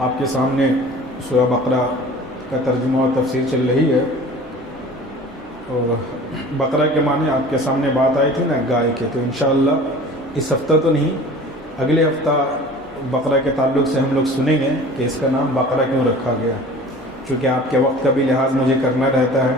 آپ کے سامنے سورہ بقرہ کا ترجمہ اور تفسیر چل رہی ہے، اور بقرہ کے معنی آپ کے سامنے بات آئی تھی نا گائے کے، تو انشاءاللہ اس ہفتہ تو نہیں، اگلے ہفتہ بقرہ کے تعلق سے ہم لوگ سنیں گے کہ اس کا نام بقرہ کیوں رکھا گیا، چونکہ آپ کے وقت کا بھی لحاظ مجھے کرنا رہتا ہے۔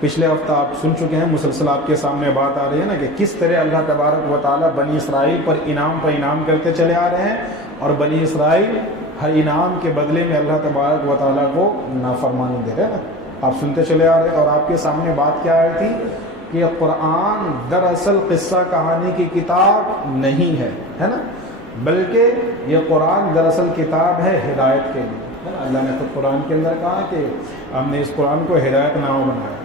پچھلے ہفتہ آپ سن چکے ہیں، مسلسل آپ کے سامنے بات آ رہی ہے نا کہ کس طرح اللہ تبارک و تعالیٰ بنی اسرائیل پر انعام کرتے چلے آ رہے ہیں، اور بنی اسرائیل ہر انعام کے بدلے میں اللہ تبارک و تعالیٰ کو نافرمانی دے رہے ہیں نا، آپ سنتے چلے آ رہے ہیں۔ اور آپ کے سامنے بات کیا آئی تھی کہ قرآن دراصل قصہ کہانی کی کتاب نہیں ہے نا، بلکہ یہ قرآن دراصل کتاب ہے ہدایت کے لیے، ہے نا۔ اللہ نے خود قرآن کے اندر کہا کہ ہم نے اس قرآن کو ہدایت نامہ بنایا۔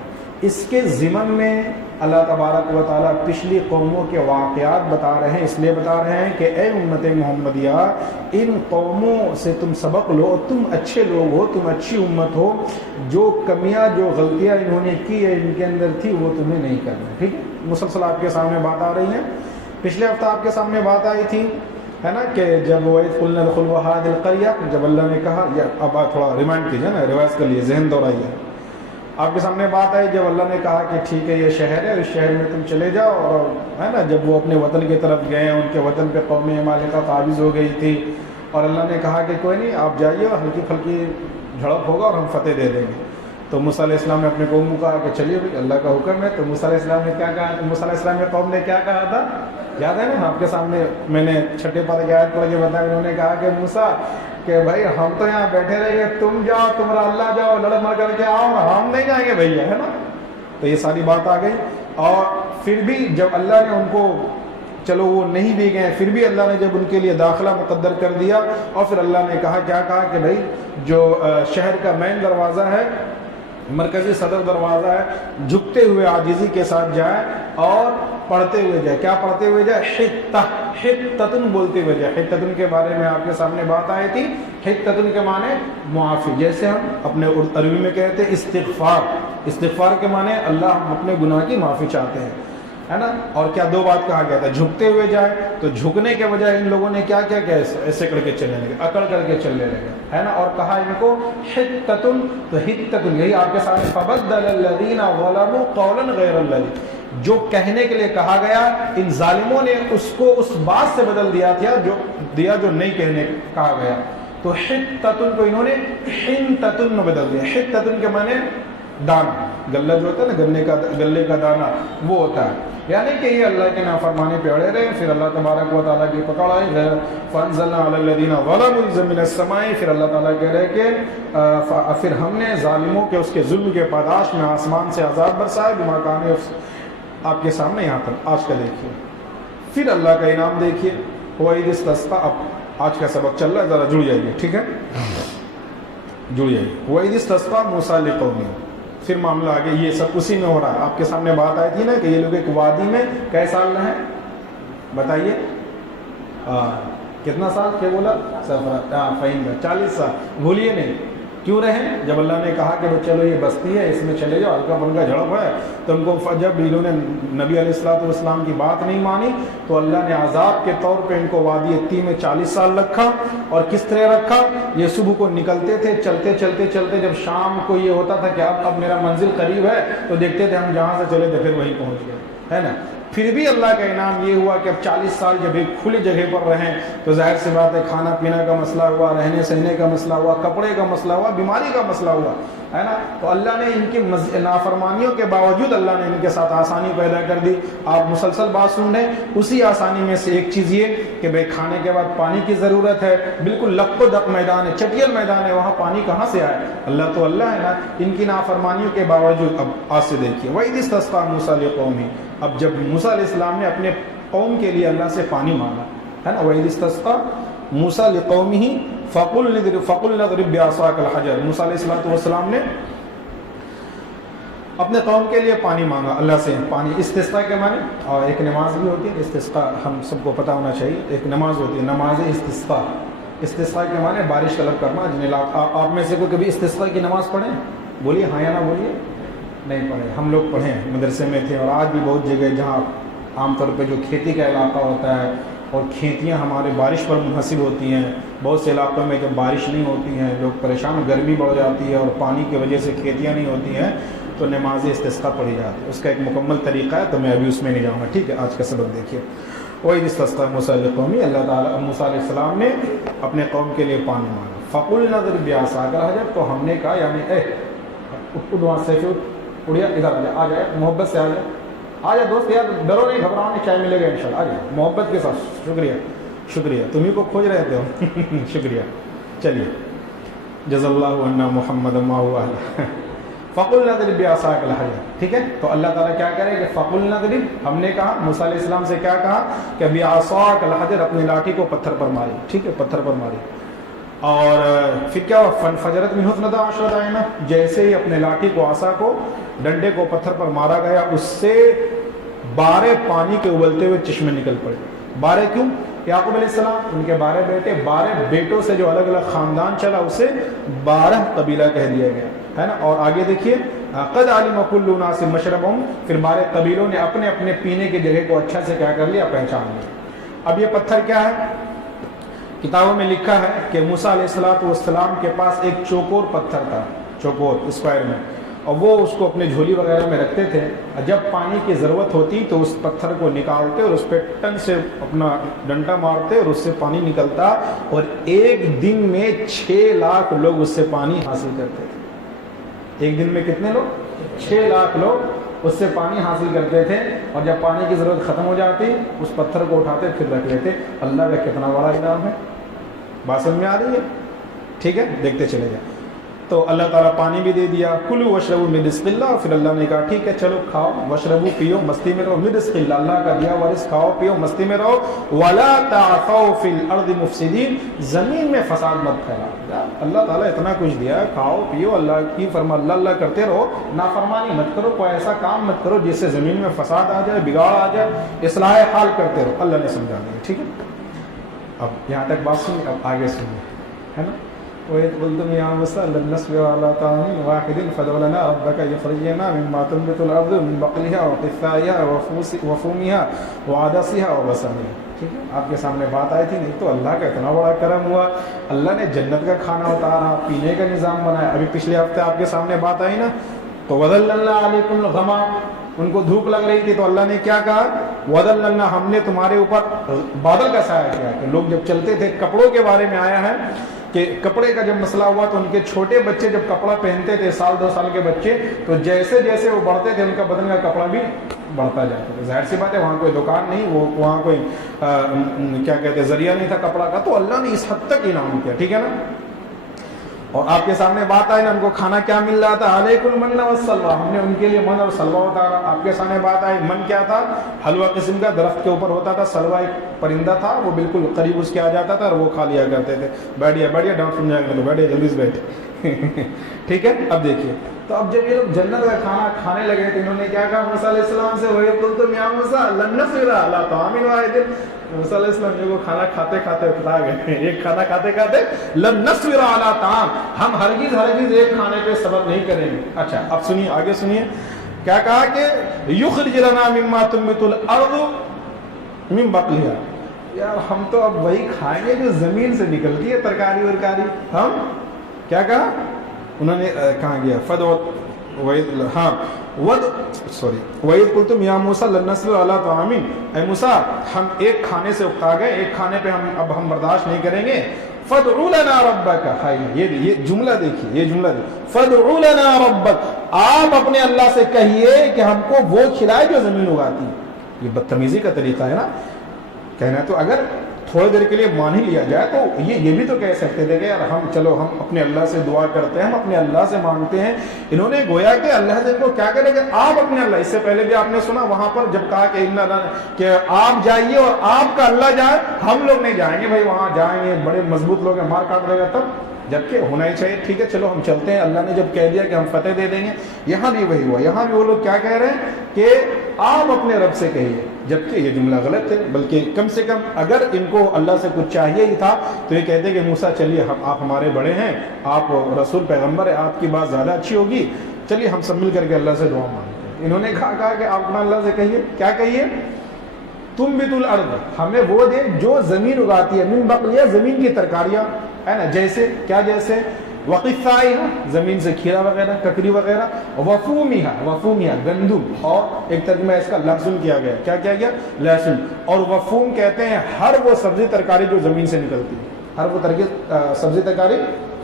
اس کے ضمن میں اللہ تبارک و تعالیٰ پچھلی قوموں کے واقعات بتا رہے ہیں، اس لیے بتا رہے ہیں کہ اے امت محمدیہ، ان قوموں سے تم سبق لو، تم اچھے لوگ ہو، تم اچھی امت ہو، جو کمیاں جو غلطیاں انہوں نے کی ہے ان کے اندر تھی وہ تمہیں نہیں کرنا، ٹھیک ہے۔ مسلسل آپ کے سامنے بات آ رہی ہے۔ پچھلے ہفتہ آپ کے سامنے بات آئی تھی، ہے نا، کہ جب وَإِذْ قُلْنَا ادْخُلُوا هَٰذِهِ الْقَرْيَةَ، جب اللہ نے کہا، یا اب آپ تھوڑا ریمائنڈ کیجیے نا، ریوائز کر لیے، ذہن دہرائیے۔ آپ کے سامنے بات آئی جب اللہ نے کہا کہ ٹھیک ہے یہ شہر ہے، اس شہر میں تم چلے جاؤ، اور ہے نا جب وہ اپنے وطن کی طرف گئے، ان کے وطن پہ قوم عمالقہ قابض ہو گئی تھی، اور اللہ نے کہا کہ کوئی نہیں، آپ جائیے، ہلکی پھلکی جھڑپ ہوگا اور ہم فتح دے دیں گے۔ تو موسیٰ علیہ السلام نے اپنے قوم کو کہا کہ چلیے بھائی اللہ کا حکم ہے۔ تو موسیٰ علیہ السلام نے کیا کہا، موسیٰ علیہ السلام کی قوم نے کیا کہا تھا، یاد ہے نا، آپ کے سامنے میں نے چھٹے پارے کی آیت پڑھ کے بتایا، انہوں نے کہا کہ موسیٰ کہ بھائی ہم تو یہاں بیٹھے رہیں گے، تم جاؤ، تمہارا اللہ جاؤ، لڑ مر کر کے آؤ، اور ہم نہیں جائیں گے بھیا، ہے نا۔ تو یہ ساری بات آ گئی، اور پھر بھی جب اللہ نے ان کو، چلو وہ نہیں بھی گئے، پھر بھی اللہ نے جب ان کے لیے داخلہ مقدر کر دیا، اور پھر اللہ نے کہا، کیا کہا کہ بھائی جو شہر کا مین دروازہ ہے، مرکزی صدر دروازہ ہے، جھکتے ہوئے عاجزی کے ساتھ جائے اور پڑھتے ہوئے جائے۔ کیا پڑھتے ہوئے جائے، حتتن بولتے ہوئے جائے۔ حتتن کے بارے میں آپ کے سامنے بات آئی تھی، حتتن کے معنی معافی، جیسے ہم اپنے عربی میں کہتے ہیں استغفار، استغفار کے معنی اللہ ہم اپنے گناہ کی معافی چاہتے ہیں، ہے نا۔ اور کیا دو بات کہا گیا تھا، جھکتے ہوئے جائے، تو جھکنے کے بجائے ان لوگوں نے کیا کیا، ایسے کر کے چلنے لگے، اکڑ کر کے چلنے لگے، ہے نا۔ اور کہا ان کو حتتن، تو حتتن یہی آپ کے سامنے، فبدل الذین ظلموا قولا غیر الذی، جو کہنے کے لیے کہا گیا ان ظالموں نے اس کو اس بات سے بدل دیا تھا جو نہیں کہنے کہا گیا۔ تو حتتن کو انہوں نے حنتتن میں بدل دیا۔ حتتن کے معنی دانا، غلہ جو ہوتا ہے نا، گلے کا دانا وہ ہوتا ہے، یعنی کہ یہ اللہ کے نافرمانی پہ اڑے رہے۔ پھر اللہ تبارک و تعالیٰ کی پکڑ آئی، فَأَنزَلْنَا عَلَى الَّذِينَ ظَلَمُوا رِجْزًا مِّنَ السَّمَاءِ، پھر اللہ تعالیٰ کہہ رہے کہ پھر ہم نے ظالموں کے اس کے ظلم کے پاداش میں آسمان سے عذاب برسائے، بما کانوا۔ آپ کے سامنے یہاں تک آج کا دیکھیے، پھر اللہ کا انعام دیکھیے، وَإِذِ اسْتَسْقَىٰ۔ اب آج کا سبق چل رہا ہے، ذرا جڑ جائیے، ٹھیک ہے، جڑ جائیے۔ وَإِذِ اسْتَسْقَىٰ مُوسَىٰ لِقَوْمِهِ، پھر معاملہ آگے، یہ سب اسی میں ہو رہا ہے۔ آپ کے سامنے بات آئی تھی نا کہ یہ لوگ ایک وادی میں کئی سال رہے، بتائیے کتنا سال، کیا بولا، 40 سال، بھولیے نہیں، کیوں رہے؟ جب اللہ نے کہا کہ چلو یہ بستی ہے، اس میں چلے جاؤ، ہلکا پھلکا جھڑپ ہے، تو ان کو جب انہوں نے نبی علیہ السلام کی بات نہیں مانی، تو اللہ نے عذاب کے طور پہ ان کو وادی اتی میں 40 سال رکھا۔ اور کس طرح رکھا، یہ صبح کو نکلتے تھے، چلتے چلتے چلتے، جب شام کو یہ ہوتا تھا کہ اب میرا منزل قریب ہے، تو دیکھتے تھے ہم جہاں سے چلے تھے پھر وہیں پہنچ گئے، ہے نا۔ پھر بھی اللہ کا انعام یہ ہوا کہ اب 40 سال جب ایک کھلی جگہ پر رہیں، تو ظاہر سی بات ہے کھانا پینا کا مسئلہ ہوا، رہنے سہنے کا مسئلہ ہوا، کپڑے کا مسئلہ ہوا، بیماری کا مسئلہ ہوا، ہے نا۔ تو اللہ نے ان کی نافرمانیوں کے باوجود اللہ نے ان کے ساتھ آسانی پیدا کر دی۔ آپ مسلسل بات سن رہے ہیں، اسی آسانی میں سے ایک چیز یہ کہ بھائی کھانے کے بعد پانی کی ضرورت ہے، بالکل لق و دق میدان ہے، چٹیل میدان ہے، وہاں پانی کہاں سے آئے، اللہ تو اللہ ہے نا۔ ان کی نافرمانیوں کے باوجود اب آج سے دیکھیے، وَإِذِ اسْتَسْقَىٰ مُوسَىٰ لِقَوْمِهِ، اب جب موسیٰ علیہ السلام نے اپنے قوم کے لیے اللہ سے پانی مانگا، ہے نا، وَإِذِ اسْتَسْقَىٰ مُوسَىٰ لِقَوْمِهِ فَقُلْنَا اضْرِب بِّعَصَاكَ الْحَجَرَ، موسیٰ علیہ السلام نے اپنے قوم کے لیے پانی مانگا اللہ سے۔ پانی استسقاء کے معنی، اور ایک نماز بھی ہوتی ہے استسقاء، ہم سب کو پتہ ہونا چاہیے، ایک نماز ہوتی ہے نماز استسقاء۔ استسقاء کے معنی بارش طلب کرنا۔ جن آپ میں سے کوئی کبھی استسقاء کی نماز پڑھیں، بولیے ہاں یا نہ بولیے، نہیں پڑھے؟ ہم لوگ پڑھے ہیں، مدرسے میں تھے، اور آج بھی بہت جگہ جہاں عام طور پہ جو کھیتی کا علاقہ ہوتا ہے اور کھیتیاں ہمارے بارش پر منحصر ہوتی ہیں، بہت سے علاقوں میں جب بارش نہیں ہوتی ہیں لوگ پریشان، گرمی بڑھ جاتی ہے اور پانی کی وجہ سے کھیتیاں نہیں ہوتی ہیں تو نماز استسقاء پڑھی جاتی ہے. اس کا ایک مکمل طریقہ ہے، تو میں ابھی اس میں نہیں جاؤں گا. ٹھیک ہے، آج کا سبق دیکھیے. وَإِذِ اسْتَسْقَىٰ مُوسَىٰ لِقَوْمِهِ، اللہ تعالیٰ موسیٰ علیہ السلام نے اپنے قوم کے لیے پانی مانگا. فَقُلْنَا اضْرِب بِعَصَاكَ الْحَجَرَ، تو ہم نے کہا یعنی اٹھ وہاں سے اڑیا، ادھر آ جائے محبت سے آ جائے دوست، یار ڈرو نہیں گھبراؤ نہیں، چائے ملے گا انشاءاللہ، آ جائے محبت کے ساتھ. شکریہ تمہیں کو کھوج رہے تھے ہم. شکریہ. چلیے، جزا اللہ عنا محمد ما ہوا. فَقُلْنَا اضْرِب بِعَصَاكَ الْحَجَرَ، ٹھیک ہے. تو اللہ تعالیٰ کیا کرے کہ فَقُلْنَا اضْرِب، ہم نے کہا موسیٰ علیہ السلام سے کیا کہا کہ بِعَصَاكَ الْحَجَرَ، اپنی لاٹھی کو پتھر پر ماری. ٹھیک ہے، پتھر پر ماری. اور پھر کیا ہوا؟ فَانْفَجَرَتْ مِنْهُ اثْنَتَا عَشْرَةَ عَيْنًا، جیسے ہی اپنے لاٹھی کو، عصا کو، ڈنڈے کو پتھر پر مارا گیا، اس سے 12 پانی کے ابلتے ہوئے چشمے نکل پڑے. 12 کیوں؟ یعقوب علیہ السلام، ان کے 12 بیٹے، 12 بیٹوں سے جو الگ الگ خاندان چلا اسے 12 قبیلہ کہہ دیا گیا ہے نا. اور آگے دیکھیے، قد علم کل اناس مشربہم، پھر 12 قبیلوں نے اپنے اپنے پینے کی جگہ کو اچھا سے کیا کر لیا، پہچان لیا. اب یہ پتھر کیا ہے؟ کتابوں میں لکھا ہے کہ موسیٰ علیہ السلام کے پاس ایک چوکور پتھر تھا، چوکور اسکوائر میں، اور وہ اس کو اپنے جھولی وغیرہ میں رکھتے تھے. جب پانی کی ضرورت ہوتی تو اس پتھر کو نکالتے اور اس پہ ٹن سے اپنا ڈنڈا مارتے اور اس سے پانی نکلتا، اور ایک دن میں 6 لاکھ لوگ اس سے پانی حاصل کرتے تھے. ایک دن میں کتنے لوگ؟ 6 لاکھ لوگ اس سے پانی حاصل کرتے تھے. اور جب پانی کی ضرورت ختم ہو جاتی اس پتھر کو اٹھاتے پھر رکھ لیتے. اللہ کا کتنا بڑا انعام ہے. بات سمجھ میں آ رہی ہے؟ ٹھیک ہے، دیکھتے چلے جائیں. تو اللہ تعالیٰ پانی بھی دے دیا. کلوا واشربوا من رزق اللہ، پھر اللہ نے کہا ٹھیک ہے چلو کھاؤ، واشربوا پیو، مستی میں رہو، من رزق اللہ، اللہ کا دیا ہوا رزق کھاؤ پیو، مستی میں رہو. ولا تعثوا فی الارض مفسدین، زمین میں فساد مت پھیلاؤ. اللہ تعالیٰ اتنا کچھ دیا ہے، کھاؤ پیو، اللہ کی فرما اللہ کرتے رہو، نافرمانی مت کرو، کوئی ایسا کام مت کرو جس سے زمین میں فساد آ جائے، بگاڑ آ جائے. اصلاح حال کرتے رہو. اللہ نے سمجھا دیا. ٹھیک ہے، اب یہاں تک بات سنیے، اب آگے سنیے، ہے نا. وَإِذْ قُلْتُمْ يَا مُوسَىٰ لَن نَّصْبِرَ عَلَىٰ طَعَامٍ وَاحِدٍ فَادْعُ لَنَا رَبَّكَ يُخْرِجْ لَنَا مِمَّا تُنبِتُ الْأَرْضُ مِن بَقْلِهَا وَقِثَّائِهَا وَفُومِهَا وَعَدَسِهَا وَبَصَلِهَا. ٹھیک ہے، آپ کے سامنے بات آئی تھی نہیں تو اللہ کا اتنا بڑا کرم ہوا، اللہ نے جنت کا کھانا اتارا، پینے کا نظام بنایا. ابھی پچھلے ہفتے آپ کے سامنے بات آئی نا، تو وَظَلَّلْنَا عَلَيْكُمُ الْغَمَامَ، ان کو دھوپ لگ رہی تھی تو اللہ نے کیا کہا؟ وَظَلَّلْنَا، ہم نے تمہارے اوپر بادل کا سایہ کیا. کہ لوگ جب چلتے تھے، کپڑوں کے بارے میں آیا ہے کہ کپڑے کا جب مسئلہ ہوا تو ان کے چھوٹے بچے جب کپڑا پہنتے تھے، 1-2 سال کے بچے، تو جیسے جیسے وہ بڑھتے تھے ان کا بدن کا کپڑا بھی بڑھتا جاتا تھا. ظاہر سی بات ہے وہاں کوئی دکان نہیں، وہاں کوئی کیا کہتے ہیں ذریعہ نہیں تھا کپڑا کا، تو اللہ نے اس حد تک انعام کیا. ٹھیک ہے نا. اور آپ کے سامنے بات آئی نا، ان کو کھانا کیا مل رہا تھا؟ علیکم المن والسلویٰ، ہم نے ان کے لیے من اور سلوہ اتارا. آپ کے سامنے بات آئی، من کیا تھا؟ حلوہ قسم کا درخت کے اوپر ہوتا تھا. سلوہ ایک پرندہ تھا، وہ بالکل قریب اس کے آ جاتا تھا اور وہ کھا لیا کرتے تھے. بیٹھیے ڈاؤٹ سمجھا کرتے، بیٹھیے جلدی سے بیٹھے. ٹھیک ہے، اب دیکھیے. تو اب جب یہ لوگ جنت کا کھانا کھانے لگے تو انہوں نے کیا کہا موسیٰ علیہ السلام سے؟ وَإِذْ قُلْتُمْ يَا مُوسَىٰ لَن نَّصْبِرَ عَلَىٰ طَعَامٍ وَاحِدٍ. موسیٰ علیہ السلام جو کھانا کھاتے کھاتے بتا گئے، ایک کھانا کھاتے کھاتے لَن نَّصْبِرَ عَلَىٰ طَعَامٍ، ہم ہرگز ایک کھانے پہ صبر نہیں کریں گے. اچھا اب سنیے، آگے سنیے کیا کہا کہ يُخْرِجْ لَنَا مِمَّا تُنبِتُ الْأَرْضُ مِن بَقْلِهَا. یار ہم تو اب وہی کھائیں گے جو زمین سے نکلتی ہے، ترکاری ورکاری. ہم کیا کہا انہوں نے؟ کہاں گیا؟ وَإِذْ قُلْتُمْ يَا مُوسَىٰ لَن نَّصْبِرَ عَلَىٰ طَعَامٍ، اے موسیٰ ہم ایک کھانے سے اکتا گئے، ایک کھانے پہ اب ہم برداشت نہیں کریں گے. فَادْعُ لَنَا رَبَّكَ، یہ جملہ دیکھیے، یہ جملہ دیکھیے. فَادْعُ لَنَا رَبَّكَ، آپ اپنے اللہ سے کہیے کہ ہم کو وہ کھلائے جو زمین اگاتی ہے. یہ بدتمیزی کا طریقہ ہے نا کہنا. تو اگر تھوڑی دیر کے لیے مان ہی لیا جائے تو یہ بھی تو کہہ سکتے تھے کہ یار ہم اپنے اللہ سے دعا کرتے ہیں، ہم اپنے اللہ سے مانگتے ہیں. انہوں نے گویا کہ اللہ سے کو کیا کرے کہ آپ اپنے اللہ، اس سے پہلے بھی آپ نے سنا وہاں پر جب کہا کہ آپ جائیے اور آپ کا اللہ جائے، ہم لوگ نہیں جائیں گے. بھائی وہاں جائیں گے، بڑے مضبوط لوگ ہیں، مار کاٹ دے گا تب، جبکہ ہونا ہی چاہیے. ٹھیک ہے چلو ہم چلتے ہیں، اللہ نے جب کہہ دیا کہ ہم فتح دے دیں گے. یہاں بھی وہی ہوا، یہاں بھی وہ لوگ کیا کہہ رہے ہیں کہ آپ اپنے رب سے کہیے، جبکہ یہ جملہ غلط ہے. بلکہ کم سے کم اگر ان کو اللہ سے کچھ چاہیے ہی تھا تو یہ کہتے کہ موسیٰ چلیے آپ ہمارے بڑے ہیں، آپ رسول پیغمبر ہیں، آپ کی بات زیادہ اچھی ہوگی، چلیے ہم سب مل کر کے اللہ سے دعا مانگتے ہیں. انہوں نے کہا کہ آپ اپنا اللہ سے کہیے. کیا کہیے تنبت الارض، ہمیں وہ دے جو زمین اگاتی ہے، من بقلیہ زمین کی ترکاریاں ہے نا، جیسے کیا، جیسے وقفائها زمین سے کھیرا وغیرہ، ککڑی وغیرہ، وفومیہ گندم، اور ایک ترجمہ اس کا لہسن کیا گیا، کیا کیا گیا، لہسن، اور وفوم کہتے ہیں ہر وہ سبزی ترکاری جو زمین سے نکلتی ہے، ہر وہ سبزی ترکاری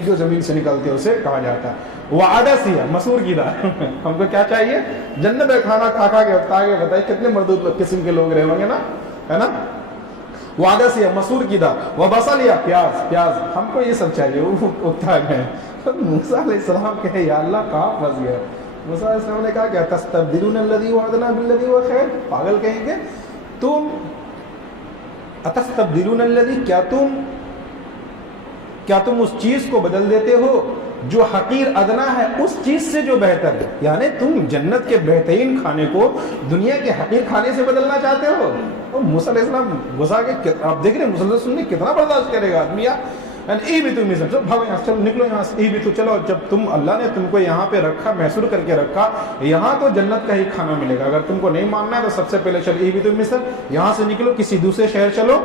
جو زمین سے نکلتی ہے اسے کہا جاتا ہے۔ وعدسیہ مسور کی دال ہم کو کیا چاہیے، جنت میں کھانا کھا کھا کے بتائیے کتنے مردود قسم کے لوگ رہے ہوں گے نا، ہے نا۔ وعدسیہ مسور کی دال، وبصلیہ پیاز ہم کو یہ سب چاہیے۔ وہ اٹھا گئے موسیٰ علیہ السلام کہے یا اللہ کہاں پھنس گئے۔ موسیٰ علیہ السلام نے کہا کیا تستبدلون الذی هو ادنی بالذی هو خیر، پاگل کہیں گے تم، اتستبدلون الذی، کیا تم اس چیز کو بدل دیتے ہو جو حقیر ادنا ہے اس چیز سے جو بہتر ہے، یعنی تم جنت کے بہترین کھانے کو دنیا کے حقیر کھانے سے بدلنا چاہتے ہو۔ اور موسیٰ علیہ السلام غصہ کے، آپ دیکھ رہے ہیں مسلسل سننے کتنا برداشت کرے گا آدمی، بھاگو یہاں سے، چلو نکلو یہاں سے، چلو جب تم اللہ نے تم کو یہاں پہ رکھا، محصور کر کے رکھا، یہاں تو جنت کا ہی کھانا ملے گا، اگر تم کو نہیں ماننا ہے تو سب سے پہلے چلو اہبطوا مصر، یہاں سے نکلو کسی دوسرے شہر چلو،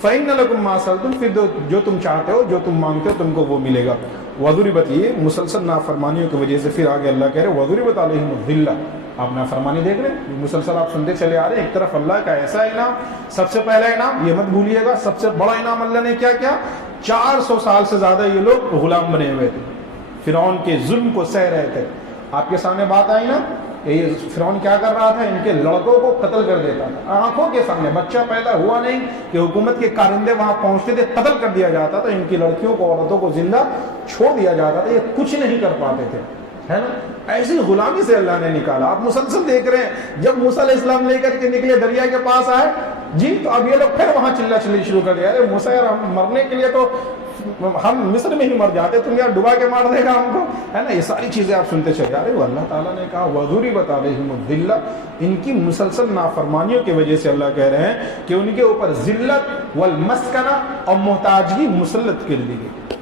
فَإِنَّ لَكُمْ مَا سَأَلْتُمْ، پھر جو تم چاہتے ہو، جو تم مانگتے ہو تم کو وہ ملے گا۔ وَضُرِبَتْ، یہ مسلسل نافرمانیوں کی وجہ سے پھر آگے اللہ کہہ رہے وَضُرِبَتْ عَلَيْهِمُ الذِّلَّةُ، آپ نافرمانی دیکھ رہے ہیں، مسلسل آپ سنتے چلے آ رہے ہیں، ایک طرف اللہ کا ایسا انعام، سب سے پہلا انعام یہ مت بھولیے گا، سب سے بڑا انعام اللہ نے کیا کیا، 400 سال سے زیادہ یہ لوگ غلام بنے ہوئے تھے، فرعون کے ظلم کو سہ رہے تھے۔ آپ کے سامنے بات آئی نا، یہ فرعون کیا کر رہا تھا، ان کے لڑکوں کو قتل کر دیتا تھا، آنکھوں کے سامنے، بچہ پیدا ہوا نہیں کہ حکومت کے کارندے وہاں پہنچتے تھے، قتل کر دیا جاتا تھا، ان کی لڑکیوں کو، عورتوں کو زندہ چھوڑ دیا جاتا تھا، یہ کچھ نہیں کر پاتے تھے، ہے نا۔ ایسی غلامی سے اللہ نے نکالا۔ آپ مسلسل دیکھ رہے ہیں، جب موسیٰ علیہ السلام لے کر کے نکلے دریا کے پاس آئے جی، تو اب یہ لوگ پھر وہاں چلا چلی شروع کر دیا، ارے موسیٰ یار ہم مرنے کے لیے تو ہم مصر میں ہی مر جاتے، تم یار ڈبا کے مار دے گا ہم کو، ہے نا۔ یہ ساری چیزیں آپ سنتے چلے آ رہے ہو۔ اللہ تعالیٰ نے کہا وَضُرِبَتْ عَلَيْهِمُ الذِّلَّةُ، ان کی مسلسل نافرمانیوں کی وجہ سے اللہ کہہ رہے ہیں کہ ان کے اوپر ذلت والمسکنہ اور محتاجگی مسلط کر دی گئی۔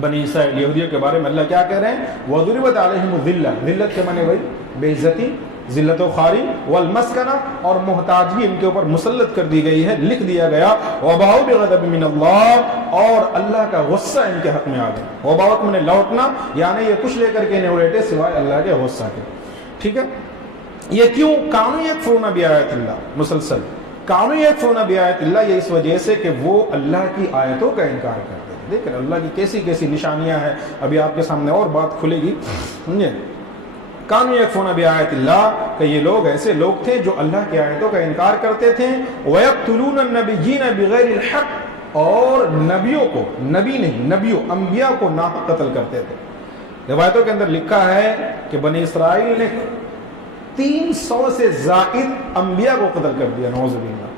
بنی اسرائیل یہودیوں کے بارے میں اللہ کیا کہہ رہے ہیں، وَضُرِبَتْ عَلَيْهِمُ الذِّلَّةُ، ذلت کے معنی وہی بے عزتی، ذلت و خواری، والمسکنہ اور محتاجگی ان کے اوپر مسلط کر دی گئی ہے، لکھ دیا گیا، وَبَاءُوا بِغَضَبٍ مِّنَ اللَّهِ، اور اللہ کا غصہ ان کے حق میں آ گیا۔ وَبَاءُوا میں نے لوٹنا، یعنی یہ کچھ لے کر کے نہیں اڑے سوائے اللہ کے غصہ کے، ٹھیک ہے۔ یہ کیوں، کانوا یکفرون بآیات اللہ، مسلسل کانوا یکفرون بآیات اللہ، یہ اس وجہ سے کہ وہ اللہ کی آیتوں کا انکار کرتے ہیں۔ دیکھیں اللہ کی کیسی کیسی نشانیاں ہیں، ابھی آپ کے سامنے اور بات کھلے گی، سمجھے۔ کانوا یکفرون بآیات اللہ، کہ یہ لوگ ایسے لوگ تھے جو اللہ کی آیتوں کا انکار کرتے تھے، وَيَقْتُلُونَ النَّبِيِّينَ بِغَيْرِ الْحَقِّ، اور نبیوں کو، نبی نہیں نبیوں انبیاء کو ناحق قتل کرتے تھے۔ روایتوں کے اندر لکھا ہے کہ بنی اسرائیل نے 300 سے زائد انبیاء کو قتل کر دیا، نعوذ باللہ،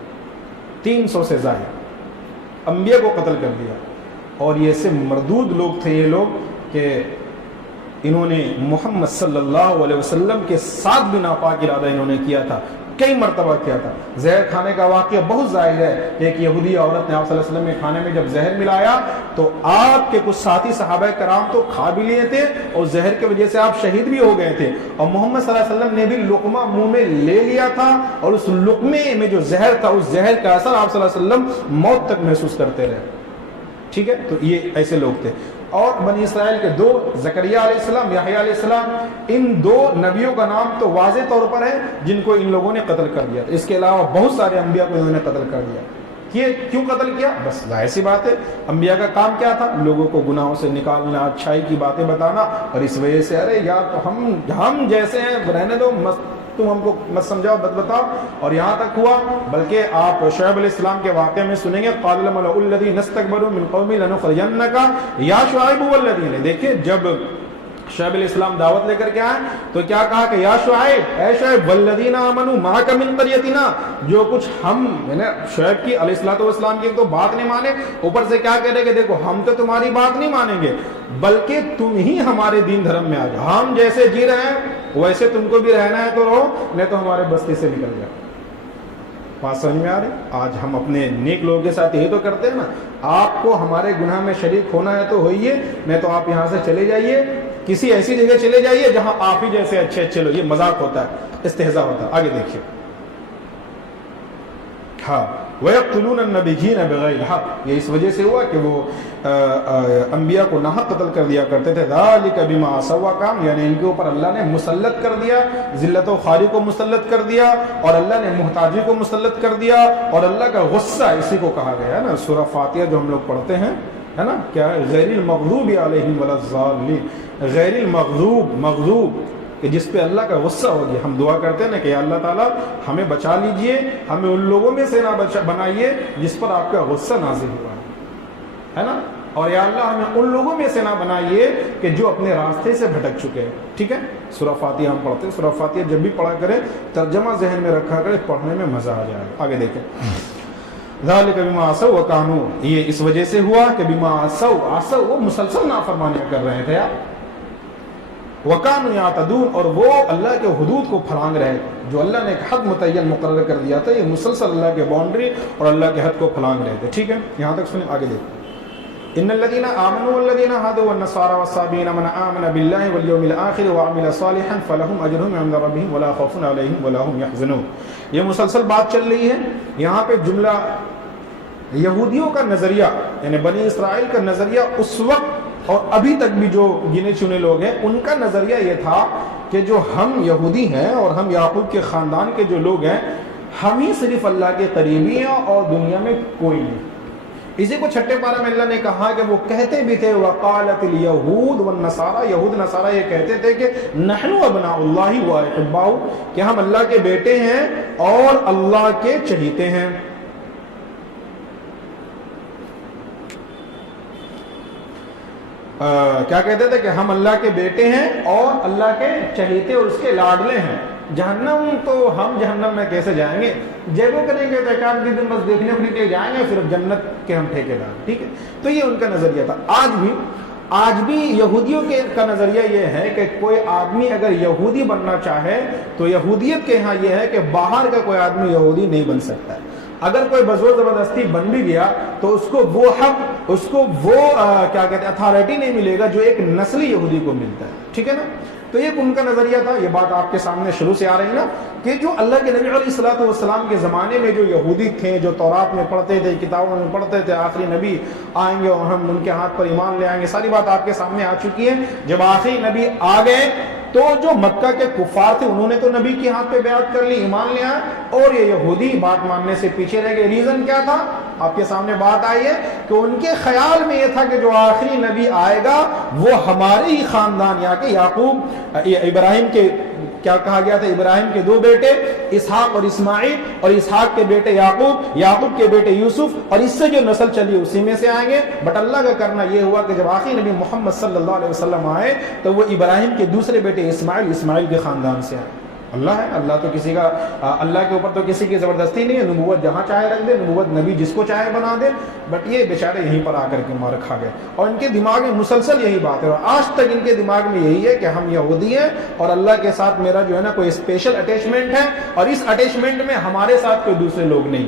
300 سے زائد انبیاء کو قتل کر دیا۔ اور یہ ایسے مردود لوگ تھے یہ لوگ کہ انہوں نے محمد صلی اللہ علیہ وسلم کے ساتھ بھی ناپاک ارادہ انہوں نے کیا تھا، کئی مرتبہ کیا تھا۔ زہر کھانے کا واقعہ بہت ظاہر ہے، ایک یہودی عورت نے آپ صلی اللہ علیہ وسلم کے کھانے میں جب زہر ملایا تو آپ کے کچھ ساتھی صحابہ کرام تو کھا بھی لیے تھے اور زہر کی وجہ سے آپ شہید بھی ہو گئے تھے، اور محمد صلی اللہ علیہ وسلم نے بھی لقمہ منہ میں لے لیا تھا، اور اس لقمے میں جو زہر تھا اس زہر کا اثر آپ صلی اللہ علیہ وسلم موت تک محسوس کرتے رہے، ٹھیک ہے۔ تو یہ ایسے لوگ تھے۔ اور بنی اسرائیل کے دو، زکریا علیہ السلام، یحییٰ علیہ السلام، ان دو نبیوں کا نام تو واضح طور پر ہے جن کو ان لوگوں نے قتل کر دیا۔ اس کے علاوہ بہت سارے انبیاء کو انہوں نے قتل کر دیا۔ یہ کیوں قتل کیا؟ بس ظاہر سی بات ہے، انبیاء کا کام کیا تھا؟ لوگوں کو گناہوں سے نکالنا، اچھائی کی باتیں بتانا، اور اس وجہ سے ارے یار تو ہم جیسے ہیں رہنے دو، تم ہم کو مت سمجھاؤ، مت بتاؤ۔ اور یہاں تک ہوا، بلکہ آپ شعیب علیہ السلام کے واقعے میں سنیں گے، قال الملأ الذین استکبروا من قومی لنخرجنک یا شعیب والذین، دیکھیں جب شعیب علیہ السلام دعوت لے کر کے آئے تو کیا کہا کہ یا شعیب، اے شعیب، والذین آمنوا معک من قریتنا، جو کچھ ہم، یعنی شعیب کی علیہ السلام کی تو بات نہیں مانے، اوپر سے کیا کہہ رہے کہ دیکھو ہم تو تمہاری بات نہیں مانیں گے بلکہ تم ہی ہمارے دین دھرم میں آ جاؤ، ہم جیسے جی رہے ہیں ویسے تم کو بھی رہنا ہے تو رہو، نہیں تو ہمارے بستی سے نکل جاؤ۔ بات سمجھ میں آ رہی؟ آج ہم اپنے نیک لوگوں کے ساتھ یہی تو کرتے ہیں نا، آپ کو ہمارے گناہ میں شریک ہونا ہے تو ہوئیے، نہیں تو آپ یہاں سے چلے جائیے، کسی ایسی جگہ چلے جائیے جہاں آپ ہی جیسے اچھے لوگ۔ یہ مذاق ہوتا ہے، استہزاء ہوتا ہے۔ آگے دیکھیے، ہاں وَيَقْتُلُونَ النَّبِيِّينَ بِغَيْرِ الْحَقِّ، یہ اس وجہ سے ہوا کہ وہ انبیاء کو ناحق قتل کر دیا کرتے تھے. ذَلِكَ بِمَا عَصَوْا وَكَانُوا، یعنی ان کے اوپر اللہ نے مسلط کر دیا، ذلت و خواری کو مسلط کر دیا، اور اللہ نے محتاجی کو مسلط کر دیا، اور اللہ کا غصہ اسی کو کہا گیا ہے نا. سورہ فاتحہ جو ہم لوگ پڑھتے ہیں ہے نا، کیا ہے؟ غیر المغضوب علیہم ولا الضالین، غیر المغضوب، مغضوب کہ جس پہ اللہ کا غصہ ہو گیا. ہم دعا کرتے ہیں نا کہ یا اللہ تعالیٰ ہمیں بچا لیجئے، ہمیں ان لوگوں میں سے نہ بنائیے جس پر آپ کا غصہ نازل ہوا ہے نا، اور یا اللہ ہمیں ان لوگوں میں سے نہ بنائیے کہ جو اپنے راستے سے بھٹک چکے ہیں. ٹھیک ہے، سورہ فاتحہ ہم پڑھتے ہیں. سورہ فاتحہ جب بھی پڑھا کریں ترجمہ ذہن میں رکھا کریں، پڑھنے میں مزہ آ جائے. آگے دیکھیں. ذالک بما عصوا وکانوا، یہ اس وجہ سے ہوا کہ بما عصوا، وہ مسلسل نافرمانیاں کر رہے تھے. وکانوا یعتدون، اور وہ اللہ کے حدود کو پھلانگ رہے تھے. جو اللہ نے ایک حد متعین مقرر کر دیا تھا، یہ مسلسل اللہ کے باؤنڈری اور اللہ کے حد کو پھلانگ رہے تھے. ٹھیک ہے، یہاں تک سنیں. آگے دیکھیں. ان الذين امنوا والذين هادوا والنصارى والصابئين من امن بالله واليوم الاخر وعمل صالحا فلهم اجرهم عند ربهم ولا خوف عليهم ولا هم يحزنون. یہ مسلسل بات چل رہی ہے. یہاں پہ جملہ یہودیوں کا نظریہ، یعنی بنی اسرائیل کا نظریہ اس وقت اور ابھی تک بھی جو گنے چنے لوگ ہیں ان کا نظریہ یہ تھا کہ جو ہم یہودی ہیں اور ہم یعقوب کے خاندان کے جو لوگ ہیں، ہم ہی صرف اللہ کے قریبی ہیں اور دنیا میں کوئی نہیں. اسی کو چھٹے پارہ میں اللہ نے کہا کہ وہ کہتے بھی تھے وقالت الیہود والنصارى، یہود نصارہ یہ کہتے تھے کہ نحن ابناء اللہ واحباؤہ، کہ ہم اللہ کے بیٹے ہیں اور اللہ کے چہیتے ہیں. کیا کہتے تھے کہ ہم اللہ کے بیٹے ہیں اور اللہ کے چہیتے اور اس کے لاڈلے ہیں. جہنم تو ہم جہنم میں کیسے جائیں گے؟ جیبوں کریں گے تو ایک آدھ دن بس دیکھنے اکھنے کے لیے جائیں گے، پھر جنت کے ہم ٹھیکے دار. ٹھیک ہے، تو یہ ان کا نظریہ تھا. آج بھی یہودیوں کا نظریہ یہ ہے کہ کوئی آدمی اگر یہودی بننا چاہے تو یہودیت کے ہاں یہ ہے کہ باہر کا کوئی آدمی یہودی نہیں بن سکتا ہے. اگر کوئی بزور زبردستی بن بھی گیا تو اس کو وہ حق، اس کو وہ کیا کہتے ہیں اتھارٹی نہیں ملے گا جو ایک نسلی یہودی کو ملتا ہے. ٹھیک ہے نا، تو یہ ان کا نظریہ تھا. یہ بات آپ کے سامنے شروع سے آ رہی نا کہ جو اللہ کے نبی علیہ الصلوۃ والسلام کے زمانے میں جو یہودی تھے، جو تورات میں پڑھتے تھے، کتابوں میں پڑھتے تھے آخری نبی آئیں گے اور ہم ان کے ہاتھ پر ایمان لے آئیں گے، ساری بات آپ کے سامنے آ چکی ہے. جب آخری نبی آ گئے تو جو مکہ کے کفار تھے انہوں نے تو نبی کے ہاتھ پہ بیعت کر لی، ایمان لے آئے، اور یہ یہودی بات ماننے سے پیچھے رہ گئے. ریزن کیا تھا؟ آپ کے سامنے بات آئی ہے کہ ان کے خیال میں یہ تھا کہ جو آخری نبی آئے گا وہ ہمارے ہی خاندان، یا کہ یعقوب ابراہیم کے، کیا کہا گیا تھا، ابراہیم کے دو بیٹے اسحاق اور اسماعیل، اور اسحاق کے بیٹے یعقوب، یعقوب کے بیٹے یوسف، اور اس سے جو نسل چلی اسی میں سے آئیں گے. بٹ اللہ کا کرنا یہ ہوا کہ جب آخری نبی محمد صلی اللہ علیہ وسلم آئے تو وہ ابراہیم کے دوسرے بیٹے اسماعیل کے خاندان سے آئے. اللہ ہے، اللہ تو کسی کا، اللہ کے اوپر تو کسی کی زبردستی نہیں ہے. نبوت جہاں چاہے رکھ دے، نبوت نبی جس کو چاہے بنا دے. بٹ یہ بیچارے یہیں پر آ کر کے مار کھا گئے، اور ان کے دماغ میں مسلسل یہی بات ہے، اور آج تک ان کے دماغ میں یہی ہے کہ ہم یہودی ہیں اور اللہ کے ساتھ میرا جو ہے نا کوئی اسپیشل اٹیچمنٹ ہے، اور اس اٹیچمنٹ میں ہمارے ساتھ کوئی دوسرے لوگ نہیں.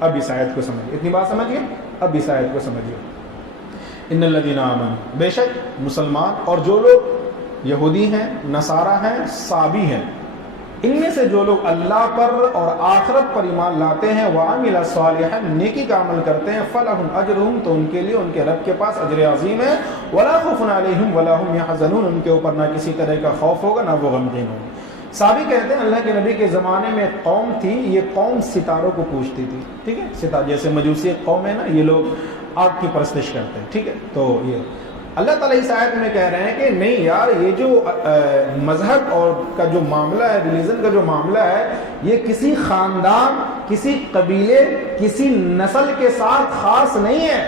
اب اس آیت کو سمجھیے، اتنی بات سمجھیے. اب اس آیت کو سمجھیے. ان الذین آمنوا، بے شک مسلمان اور جو لوگ یہودی ہیں، نصارہ ہیں، صابی ہیں، ان میں سے جو لوگ اللہ پر اور آخرت پر ایمان لاتے ہیں، وعمل صالحا، نیکی کا عمل کرتے ہیں، فلہم اجرہم، تو ان کے لیے ان کے رب کے پاس اجر عظیم ہے، ولا خوف علیہم ولا هم یحزنون، ان کے اوپر نہ کسی طرح کا خوف ہوگا نہ وہ غمگین ہوں گے. صحابی کہتے ہیں اللہ کے نبی کے زمانے میں ایک قوم تھی، یہ قوم ستاروں کو پوجتی تھی. ٹھیک ہے، ستارے جیسے مجوسی ایک قوم ہے نا، یہ لوگ آگ کی پرستش کرتے ہیں. ٹھیک ہے، تو یہ اللہ تعالیٰ اس آیت میں کہہ رہے ہیں کہ نہیں یار، یہ جو مذہب اور کا جو معاملہ ہے، ریلیجن کا جو معاملہ ہے، یہ کسی خاندان، کسی قبیلے، کسی نسل کے ساتھ خاص نہیں ہے،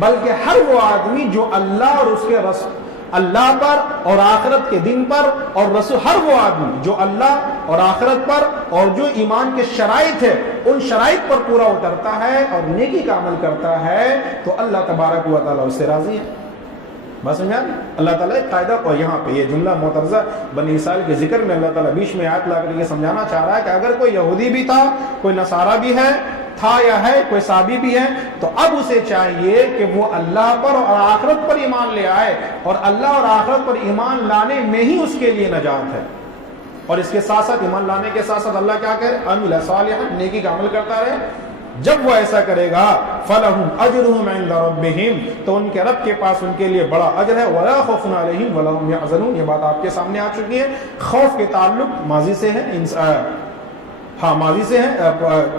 بلکہ ہر وہ آدمی جو اللہ اور اس کے رسول، اللہ پر اور آخرت کے دن پر اور رسول، ہر وہ آدمی جو اللہ اور آخرت پر اور جو ایمان کے شرائط ہے ان شرائط پر پورا اترتا ہے اور نیکی کا عمل کرتا ہے تو اللہ تبارک و تعالیٰ اس سے راضی ہے. بات سمجھا؟ اللہ تعالیٰ ایک قاعدہ، اور یہاں پہ یہ جملہ معترضہ بنی اسرائیل کے ذکر میں اللہ تعالیٰ بیچ میں آیت لا کر یہ سمجھانا چاہ رہا ہے کہ اگر کوئی یہودی بھی تھا، کوئی نصارہ بھی ہے، تھا یا ہے، کوئی صابی بھی ہے، تو اب اسے چاہیے کہ وہ اللہ پر اور آخرت پر ایمان لے آئے، اور اللہ اور آخرت پر ایمان لانے میں ہی اس کے لیے نجات ہے. اور اس کے ساتھ ساتھ ایمان لانے کے ساتھ ساتھ اللہ کیا کہے؟ عمل صالحا، نیکی کا عمل کرتا رہے. جب وہ ایسا کرے گا فلہم اجرہم عند ربہم، تو ان کے رب کے پاس ان کے لیے بڑا اجر ہے، ولا خوف علیہم ولا هم یحزنون۔ یہ بات آپ کے سامنے آ چکی ہے۔ خوف کے تعلق ماضی سے ہے، ماضی سے ہے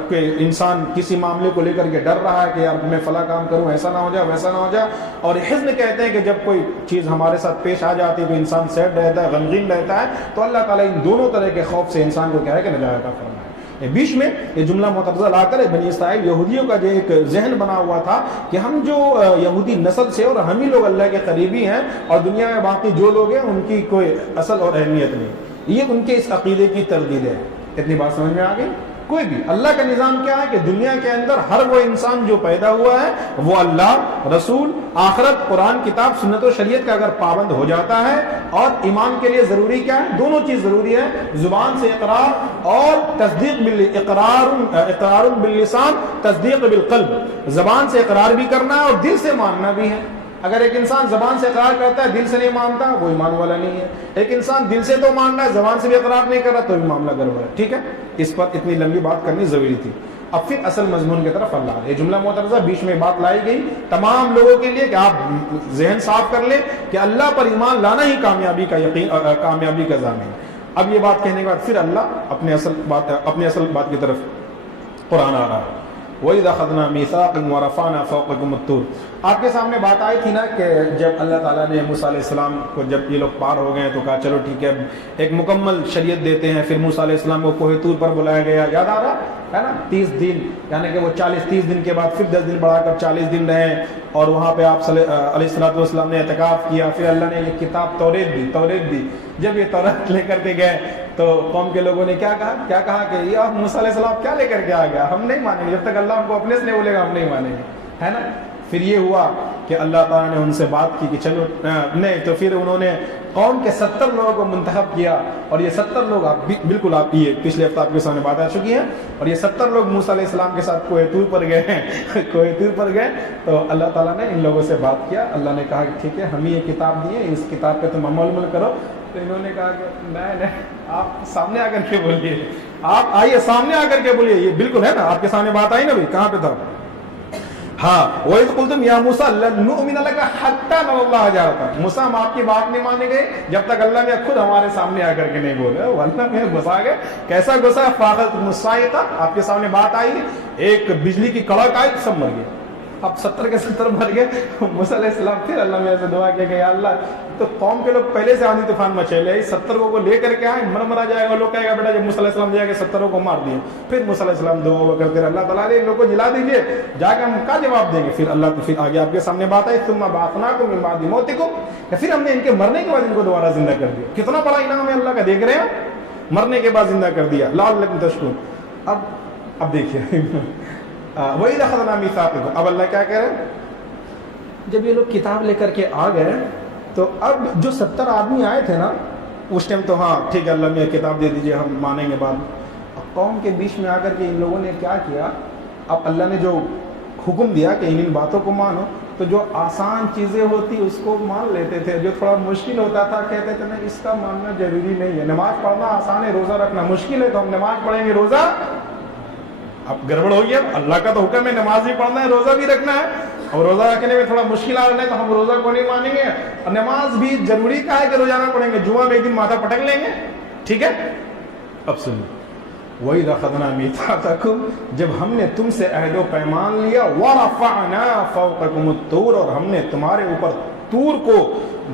کہ انسان کسی معاملے کو لے کر کے ڈر رہا ہے کہ یار میں فلاں کام کروں، ایسا نہ ہو جائے ویسا نہ ہو جائے۔ اور حزن کہتے ہیں کہ جب کوئی چیز ہمارے ساتھ پیش آ جاتی ہے تو انسان سیڈ رہتا ہے، غمگین رہتا ہے، تو اللہ تعالیٰ ان دونوں طرح کے خوف سے انسان کو کیا ہے کہ نجات عطا فرمائے۔ بیچ میں یہ جملہ معترضہ لا کر بنی اسرائیل یہودیوں کا جو ایک ذہن بنا ہوا تھا کہ ہم جو یہودی نسل سے اور ہم ہی لوگ اللہ کے قریبی ہیں اور دنیا میں باقی جو لوگ ہیں ان کی کوئی اصل اور اہمیت نہیں، یہ ان کے اس عقیدے کی تردید ہے۔ اتنی بات سمجھ میں آ گئی؟ کوئی بھی اللہ کا نظام کیا ہے کہ دنیا کے اندر ہر وہ انسان جو پیدا ہوا ہے وہ اللہ، رسول، آخرت، قرآن، کتاب، سنت و شریعت کا اگر پابند ہو جاتا ہے، اور ایمان کے لیے ضروری کیا ہے؟ دونوں چیز ضروری ہے، زبان سے اقرار اور تصدیق اقرار باللسان، تصدیق بالقلب، زبان سے اقرار بھی کرنا ہے اور دل سے ماننا بھی ہے۔ اگر ایک انسان زبان سے اقرار کرتا ہے دل سے نہیں مانتا وہ ایمان والا نہیں ہے، ایک انسان دل سے تو ماننا ہے زبان سے بھی اقرار نہیں کر رہا تو بھی معاملہ گڑبڑ ہے۔ ٹھیک ہے، اس پر اتنی لمبی بات کرنی ضروری تھی۔ اب پھر اصل مضمون کی طرف اللہ، یہ جملہ معترضہ بیچ میں بات لائی گئی تمام لوگوں کے لیے کہ آپ ذہن صاف کر لیں کہ اللہ پر ایمان لانا ہی کامیابی کا یقین، کامیابی کا ضامن۔ اب یہ بات کہنے کے بعد پھر اللہ اپنے اصل بات کی طرف قرآن آ رہا ہے۔ وَإِذَا أَخَذْنَا مِيثَاقًا وَرَفَعْنَا فَوْقَكُمُ الطُّورَ۔ آپ کے سامنے بات آئی تھی نا کہ جب اللہ تعالیٰ نے موسیٰ علیہ السلام کو، جب یہ لوگ پار ہو گئے تو کہا چلو ٹھیک ہے ایک مکمل شریعت دیتے ہیں، پھر موسیٰ علیہ السلام کو کوہ طور پر بلایا گیا، یاد آ رہا ہے نا؟ 30 دن، یعنی کہ وہ 30 دن کے بعد پھر 10 دن بڑھا کر 40 دن رہے، اور وہاں پہ آپ علیہ السلام نے اعتکاف کیا۔ پھر اللہ نے یہ کتاب توریت دی۔ جب یہ توریت لے کر کے گئے تو قوم کے لوگوں نے کیا کہا کہ یہ موسیٰ علیہ السلام کیا لے کر کے آ گیا، ہم نہیں مانیں گے جب تک اللہ ہم کو اپنے سے نہیں بولے گا، ہم نہیں مانیں گے، ہے نا؟ پھر یہ ہوا کہ اللہ تعالیٰ نے ان سے بات کی کہ چلو نہیں، تو پھر انہوں نے قوم کے 70 لوگوں کو منتخب کیا، اور یہ 70 لوگ بالکل آپ یہ پچھلے ہفتہ آپ کے سامنے بات آ چکی ہے، اور یہ 70 لوگ موسیٰ علیہ السلام کے ساتھ کوہ طور پر گئے تو اللہ تعالیٰ نے ان لوگوں سے بات کیا۔ اللہ نے کہا کہ ٹھیک ہے ہم یہ کتاب دیے، اس کتاب پہ تم عمل کرو۔ تو انہوں نے کہا کہ نہیں آپ سامنے آ کر کے بولیے، آپ آئیے سامنے آ کر کے بولیے، یہ بالکل ہے نا آپ کے سامنے بات آئی نا بھائی، کہاں پہ تھا؟ ہاں، وَإِذْ قُلْتُمْ يَا مُوسَىٰ لَن نُؤْمِنَ لَكَ حَتَّىٰ نَرَى اللَّهَ جَهْرَةً۔ موسیٰ ہم آپ کی بات نہیں مانے گئے جب تک اللہ نے خود ہمارے سامنے آ کر کے نہیں بولے۔ اللہ میں گھسا گئے، کیسا گھسا؟ فَأَخَذَتْهُمُ الصَّاعِقَةُ، آپ کے سامنے بات آئی، ایک بجلی کی کڑک آئی، سب مر گئے۔ اب 70 کے 70 مر گئے۔ موسیٰ علیہ السلام پھر اللہ میں سے دعا کیا کہ یا اللہ، تو قوم کے لوگ پہلے سے آندھی طوفان مچے لے، 70 کو لے کر کے آئے، مرا جائے گا، لوگ کہے گا بیٹا جب موسیٰ علیہ السلام جائے گا 70 کو مار دیے۔ پھر موسیٰ علیہ السلام دعا کرتے رہے، اللہ تعالیٰ نے ان لوگوں کو جلا دیجیے، جا کے ہم کا جواب دیں گے؟ پھر اللہ تو پھر آگے آپ کے سامنے بات آئی، ثم بعثناکم من بعد موتکم، پھر ہم نے ان کے مرنے کے بعد ان کو دوبارہ زندہ کر دیا۔ کتنا بڑا انعام ہے اللہ کا، دیکھ رہے ہیں؟ مرنے کے بعد زندہ کر دیا، لعلکم تشکرون۔ اب دیکھیے وَإِذْ أَخَذْنَا مِيثَاقَكُمْ، اب اللہ کیا کہہ رہے ہیں؟ جب یہ لوگ کتاب لے کر کے آ گئے تو اب جو 70 آدمی آئے تھے نا اس ٹائم تو ہاں ٹھیک ہے اللہ میں کتاب دے دیجئے ہم مانیں گے بعد۔ اب قوم کے بیچ میں آ کر کے ان لوگوں نے کیا کیا؟ اب اللہ نے جو حکم دیا کہ ان باتوں کو مانو، تو جو آسان چیزیں ہوتی اس کو مان لیتے تھے، جو تھوڑا مشکل ہوتا تھا کہتے تھے نہیں اس کا ماننا ضروری نہیں ہے، نماز پڑھنا آسان ہے، روزہ رکھنا مشکل ہے تو ہم نماز پڑھیں گے روزہ۔ اب گڑبڑ ہو گیا، اللہ کا تو حکم ہے نماز بھی پڑھنا ہے روزہ بھی رکھنا ہے، اور روزہ رکھنے میں تھوڑا مشکل آ رہا ہے تو ہم روزہ کو نہیں مانیں گے، اور نماز بھی ضروری کا ہے کہ روزانہ پڑھیں گے، جمعہ میں ایک دن ماتھا پٹک لیں گے۔ ٹھیک ہے، اب سنیں، وَإِذْ أَخَذْنَا مِيثَاقَكُمْ، جب ہم نے تم سے عہد و پیمان لیا، وَرَفَعْنَا فَوْقَكُمُ الطُّورَ، اور ہم نے تمہارے اوپر طور کو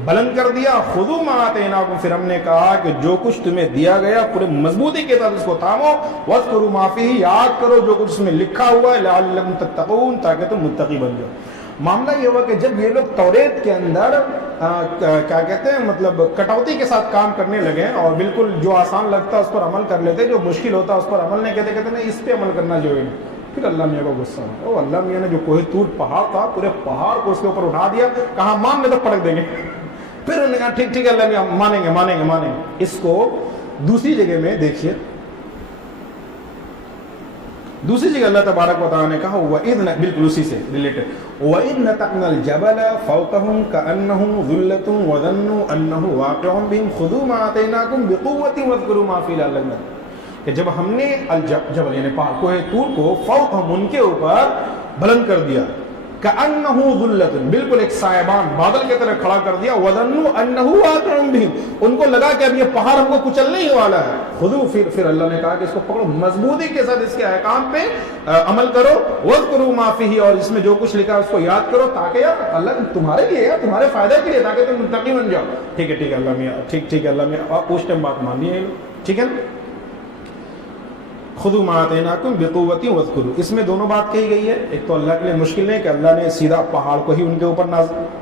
بلند کر دیا، خُذُوا مَا آتَيْنَاكُمْ، پھر ہم نے کہا کہ جو کچھ تمہیں دیا گیا پورے مضبوطی کے ساتھ اس کو تھامو، وَاذْكُرُوا مَا فِيهِ، یاد کرو جو کچھ اس میں لکھا ہوا ہے، لَعَلَّكُمْ تَتَّقُونَ، تاکہ تم متقی بن جاؤ۔ معاملہ یہ ہوا کہ جب یہ لوگ توریت کے اندر کیا کہتے ہیں مطلب کٹوتی کے ساتھ کام کرنے لگے اور بالکل جو آسان لگتا ہے اس پر عمل کر لیتے، جو مشکل ہوتا ہے اس پر عمل نہیں کہتے نہیں اس پہ عمل کرنا جو ہے، پھر اللہ میاں کو غصہ ہوا، او اللہ میاں نے جو کوہ طور پہاڑ تھا پورے پہاڑ کو اس کے اوپر اٹھا دیا، کہاں مان میں تو پٹک دیں گے۔ پھر انہوں نے کہا ٹھیک ٹھیک ہے اللہ میاں مانیں گے۔ اس کو دوسری جگہ میں دیکھیے، دوسری جگہ اللہ تبارک و تعالیٰ نے کہا بالکل اسی سے ریلیٹڈ، وَإِذْ نَتَقْنَا الْجَبَلَ فَوْقَهُمْ كَأَنَّهُ ظُلَّةٌ وَظَنُّوا أَنَّهُ وَاقِعٌ بِهِمْ خُذُوا مَا آتَيْنَاكُمْ بِقُوَّةٍ وَاذْكُرُوا مَا فِيهِ لَعَلَّكُمْ۔ کہ جب ہم نے الجبل یعنی پہاڑ کوہ طور کو فوقہم ان کے اوپر بلند کر دیا، کأنہ ذلۃ بالکل ایک سائبان بادل کی طرح کھڑا کر دیا، وظنوا انہ واقع بہم ان کو لگا کہ اب یہ پہاڑ ہم کو کچلنے ہی والا ہے، خذوا پھر اللہ نے کہا کہ اس کو پکڑو، مضبوطی کے ساتھ اس کے احکام پہ عمل کرو، واذکروا ما فیہ اور اس میں جو کچھ لکھا ہے اس کو یاد کرو، تاکہ یار اللہ تمہارے لیے ہے، تمہارے فائدہ کے لیے، تاکہ تم متقی بن جاؤ۔ ٹھیک ہے اللہ میاں، ٹھیک ہے اللہ میاں، آپ اس ٹائم بات مانیے، ٹھیک ہے نا۔ خذوا ما آتیناکم بقوۃ واذکروا، اس میں دونوں بات کہی گئی ہے، ایک تو اللہ کے لیے مشکل نہیں کہ اللہ نے سیدھا پہاڑ کو ہی ان کے اوپر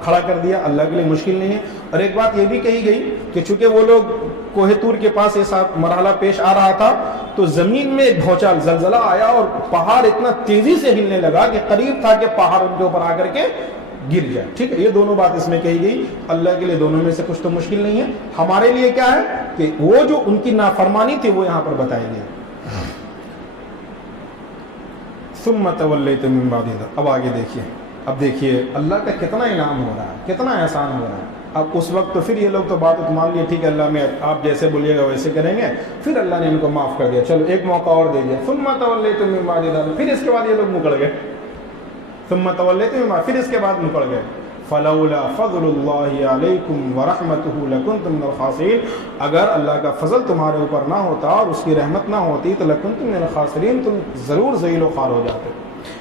کھڑا کر دیا، اللہ کے لیے مشکل نہیں ہے، اور ایک بات یہ بھی کہی گئی کہ چونکہ وہ لوگ کوہ طور کے پاس یہ ساتھ مرحلہ پیش آ رہا تھا تو زمین میں بھونچال زلزلہ آیا اور پہاڑ اتنا تیزی سے ہلنے لگا کہ قریب تھا کہ پہاڑ ان کے اوپر آ کر کے گر جائے۔ ٹھیک ہے، یہ دونوں بات اس میں کہی گئی، اللہ کے لیے دونوں میں سے کچھ تو مشکل نہیں ہے، ہمارے لیے کیا ہے کہ وہ جو ان کی نافرمانی تھی وہ یہاں پر بتائی گئی۔ ثم تولیتم من بعد ذلک، اب آگے دیکھیے، اب دیکھیے اللہ کا کتنا انعام ہو رہا ہے، کتنا احسان ہو رہا ہے۔ اب اس وقت تو پھر یہ لوگ تو بات مان لیے، ٹھیک ہے اللہ میں آپ جیسے بولیے گا ویسے کریں گے، پھر اللہ نے ان کو معاف کر دیا، چلو ایک موقع اور دے دیا۔ ثم تولیتم من بعد ذلک، پھر اس کے بعد یہ لوگ مکڑ گئے، ثم تولیتم من بعد، پھر اس کے بعد مکڑ گئے۔ فلولا فضل اللہ علیکم ورحمتہ لکنتم من الخاسرین، اگر اللہ کا فضل تمہارے اوپر نہ ہوتا اور اس کی رحمت نہ ہوتی تو لکنتم من الخاسرین، تم ضرور ذلیل و خوار ہو جاتے۔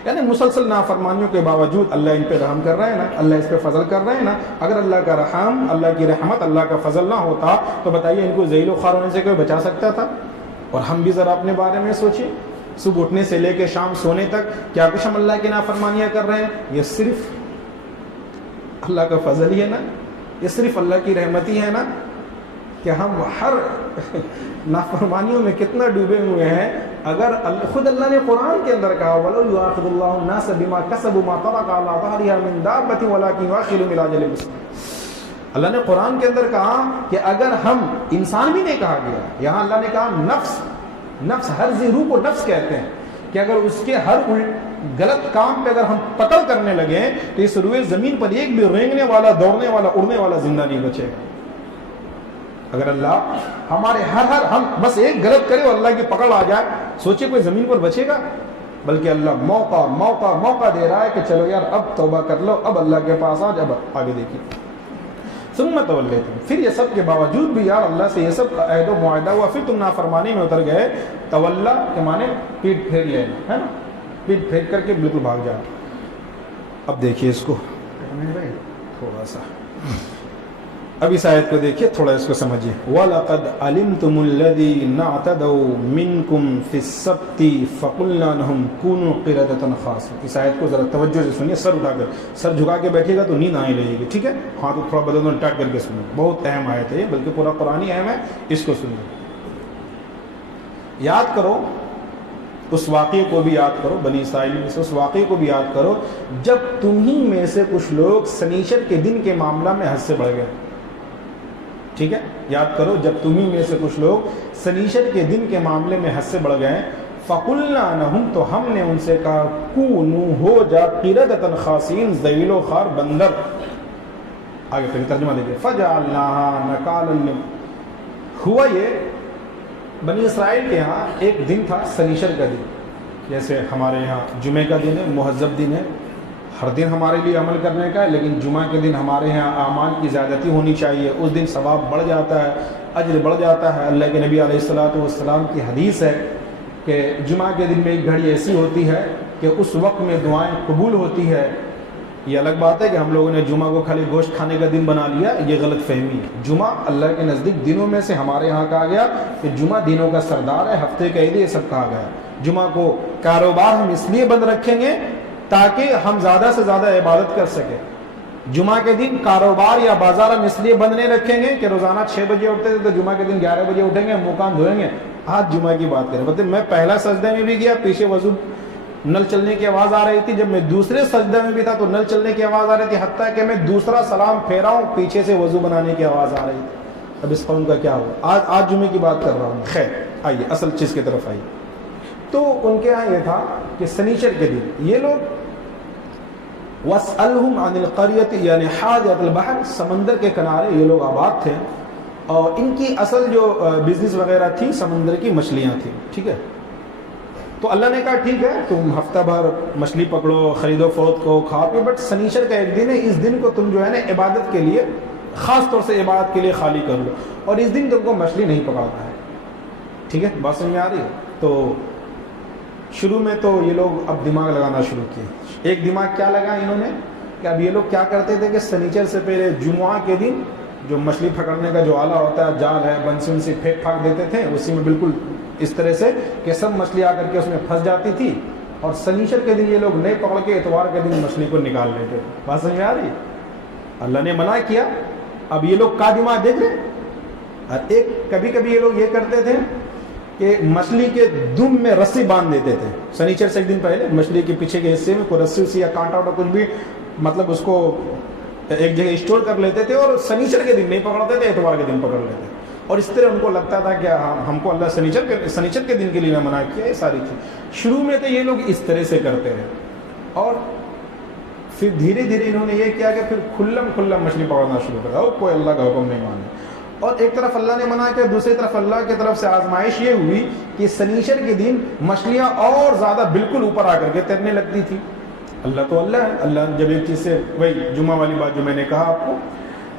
یعنی مسلسل نافرمانیوں کے باوجود اللہ ان پہ رحم کر رہے ہیں نا، اللہ اس پہ فضل کر رہے ہیں نا، اگر اللہ کا رحم، اللہ کی رحمت، اللہ کا فضل نہ ہوتا تو بتائیے ان کو ذلیل و خوار ہونے سے کوئی بچا سکتا تھا؟ اور ہم بھی ذرا اپنے بارے میں سوچیں، صبح اٹھنے سے لے کے شام سونے تک کیا کچھ ہم اللہ کی نافرمانیاں کر رہے ہیں؟ یہ صرف اللہ کا فضل ہی ہے نا، یہ صرف اللہ کی رحمت ہی ہے نا کہ ہم ہر نافرمانیوں میں کتنا ڈوبے ہوئے ہیں۔ اگر خود اللہ نے قرآن کے اندر کہا وَلَوْ يُؤَاخِذُ اللَّهُ النَّاسَ بِمَا كَسَبُوا مَا تَرَكَ عَلَىٰ ظَهْرِهَا مِن دَابَّةٍ وَلَٰكِن يُؤَخِّرُهُمْ إِلَىٰ أَجَلٍ مُّسَمًّى، اللہ نے قرآن کے اندر کہا کہ اگر ہم، انسان بھی نہیں کہا گیا یہاں، اللہ نے کہا نفس، ہر ذی روح کو نفس کہتے ہیں، کہ اگر اس کے ہر غلط کام پہ اگر ہم قتل کرنے لگے تو اس روئے زمین پر ایک بھی رینگنے والا، دوڑنے والا، اڑنے والا زندہ نہیں بچے گا۔ اگر اللہ ہمارے ہم بس ایک غلط کرے اور اللہ کی پکڑ آ جائے، سوچے کوئی زمین پر بچے گا؟ بلکہ اللہ موقع دے رہا ہے کہ چلو یار اب توبہ کر لو، اب اللہ کے پاس آج، اب آگے دیکھیے۔ ثم تولیتم، پھر یہ سب کے باوجود بھی یار اللہ سے یہ سب عہد و معاہدہ ہوا، پھر تم نافرمانی میں اتر گئے۔ تولا کے معنی پیٹ پھیر لینا ہے نا، پیٹ پھیر کر کے بالکل بھاگ جانا۔ اب دیکھیے اس کو تھوڑا سا، اب اس آیت کو دیکھیے، تھوڑا اس کو سمجھیے۔ وَلَقَدْ عَلِمْتُمُ الَّذِينَ اعْتَدَوْا مِنْكُمْ فِي السَّبْتِ فَقُلْنَا لَهُمْ كُونُوا قِرَدَةً خَاسِئِينَ۔ اس آیت کو ذرا توجہ سے سنیے، سر اٹھا کر، سر جھکا کے بیٹھیے گا تو نیند آنے لگے گی، ٹھیک ہے؟ ہاں تو تھوڑا بدل ٹاٹ کر کے سنیے، بہت اہم آیت ہے یہ، بلکہ پورا قرآن ہی اہم ہے، اس کو سنیے۔ یاد کرو اس واقعے کو بھی، یاد کرو بنی اسرائیل میں سے اس واقعے کو بھی یاد کرو جب تمہیں میں سے کچھ لوگ سنیچر کے دن کے معاملہ میں حد سے بڑھ گئے، ٹھیک ہے؟ یاد کرو جب تمہیں میں سے کچھ لوگ سنیچر کے دن کے معاملے میں حد سے بڑھ گئے، فَقُلْنَا لَهُمْ، تو ہم نے ان سے کہا، کونوا، ہو جا، قِرَدَةً خَاسِئِينَ، ذلیل و خوار بندر۔ آگے پھر ترجمہ دیکھیں، فَجَعَلْنَاهَا نَكَالًا، ہوا یہ بنی اسرائیل کے ہاں ایک دن تھا سنیچر کا دن، جیسے ہمارے یہاں جمعے کا دن ہے، مہذب دن ہے، ہر دن ہمارے لیے عمل کرنے کا ہے، لیکن جمعہ کے دن ہمارے یہاں اعمال کی زیادتی ہونی چاہیے، اس دن ثواب بڑھ جاتا ہے، اجر بڑھ جاتا ہے۔ اللہ کے نبی علیہ الصلوۃ کی حدیث ہے کہ جمعہ کے دن میں ایک گھڑی ایسی ہوتی ہے کہ اس وقت میں دعائیں قبول ہوتی ہے۔ یہ الگ بات ہے کہ ہم لوگوں نے جمعہ کو خالی گوشت کھانے کا دن بنا لیا، یہ غلط فہمی ہے۔ جمعہ اللہ کے نزدیک دنوں میں سے ہمارے یہاں کہا گیا کہ جمعہ دنوں کا سردار ہے، ہفتے کا عید، یہ سب کہا گیا۔ جمعہ کو کاروبار ہم اس لیے بند رکھیں گے تاکہ ہم زیادہ سے زیادہ عبادت کر سکیں۔ جمعہ کے دن کاروبار یا بازار ہم اس لیے بند نہیں رکھیں گے کہ روزانہ 6 بجے اٹھتے تھے تو جمعہ کے دن 11 بجے اٹھیں گے، منہ کان دھوئیں گے۔ آج جمعہ کی بات کریں، مطلب میں پہلا سجدے میں بھی گیا، پیچھے وضو نل چلنے کی آواز آ رہی تھی، جب میں دوسرے سجدے میں بھی تھا تو نل چلنے کی آواز آ رہی تھی، حتیٰ کہ میں دوسرا سلام پھیرا ہوں، پیچھے سے وضو بنانے کی آواز آ رہی تھی۔ اب اس قوم کا کیا ہوا؟ آج جمعے کی بات کر رہا ہوں۔ خیر آئیے اصل چیز کی طرف آئیے۔ تو ان کے یہاں یہ تھا کہ سنیچر کے دن یہ لوگ وَاسْأَلْهُمْ عَنِ الْقَرْيَةِ، یعنی حاجت البحر، سمندر کے کنارے یہ لوگ آباد تھے، اور ان کی اصل جو بزنس وغیرہ تھی سمندر کی مچھلیاں تھیں، ٹھیک ہے. تو اللہ نے کہا ٹھیک ہے تم ہفتہ بھر مچھلی پکڑو، خرید و فروخت کو، کھاؤ پیو، بٹ سنیچر کا ایک دن ہے، اس دن کو تم جو ہے نا عبادت کے لیے، خاص طور سے عبادت کے لیے خالی کر لو، اور اس دن تم کو مچھلی نہیں پکڑنا ہے. ٹھیک ہے، بات سمجھ میں آ رہی ہے؟ تو شروع میں تو یہ لوگ اب دماغ لگانا شروع کیے. ایک دماغ کیا لگا انہوں نے کہ اب یہ لوگ کیا کرتے تھے کہ سنیچر سے پہلے جمعہ کے دن جو مچھلی پکڑنے کا جو آلہ ہوتا ہے، جال ہے، بنسی ان سے پھینک دیتے تھے، اسی میں بالکل اس طرح سے کہ سب مچھلی آ کر کے اس میں پھنس جاتی تھی، اور سنیچر کے دن یہ لوگ نہیں پکڑ کے اتوار کے دن مچھلی کو نکال لیتے تھے. بات سمجھ آ رہی؟ اللہ نے منع کیا. اب یہ لوگ کا دماغ دیکھ رہے. اور ایک کبھی کبھی یہ لوگ یہ کرتے تھے کہ مچھلی کے دم میں رسی باندھ دیتے تھے. سنیچر سے ایک دن پہلے مچھلی کے پیچھے کے حصے میں کوئی رسی اسی یا کانٹا وانٹا کچھ بھی، مطلب اس کو ایک جگہ اسٹور کر لیتے تھے، اور سنیچر کے دن نہیں پکڑتے تھے، اتوار کے دن پکڑ لیتے. اور اس طرح ان کو لگتا تھا کہ ہم کو اللہ سنیچر کے دن کے لیے منع کیا. یہ ساری چیز شروع میں تو یہ لوگ اس طرح سے کرتے رہے، اور پھر دھیرے دھیرے انہوں نے یہ کیا کہ پھر کھلم مچھلی پکڑنا شروع کر دیا. کوئی اللہ کا حکم نہیں مانے، اور ایک طرف اللہ نے منع کیا، دوسری طرف اللہ کی طرف سے آزمائش یہ ہوئی کہ سنیچر کے دن مچھلیاں اور زیادہ بالکل اوپر آ کر کے تیرنے لگتی تھی. اللہ تو اللہ ہے، اللہ جب ایک چیز سے، وہی جمعہ والی بات جو میں نے کہا آپ کو،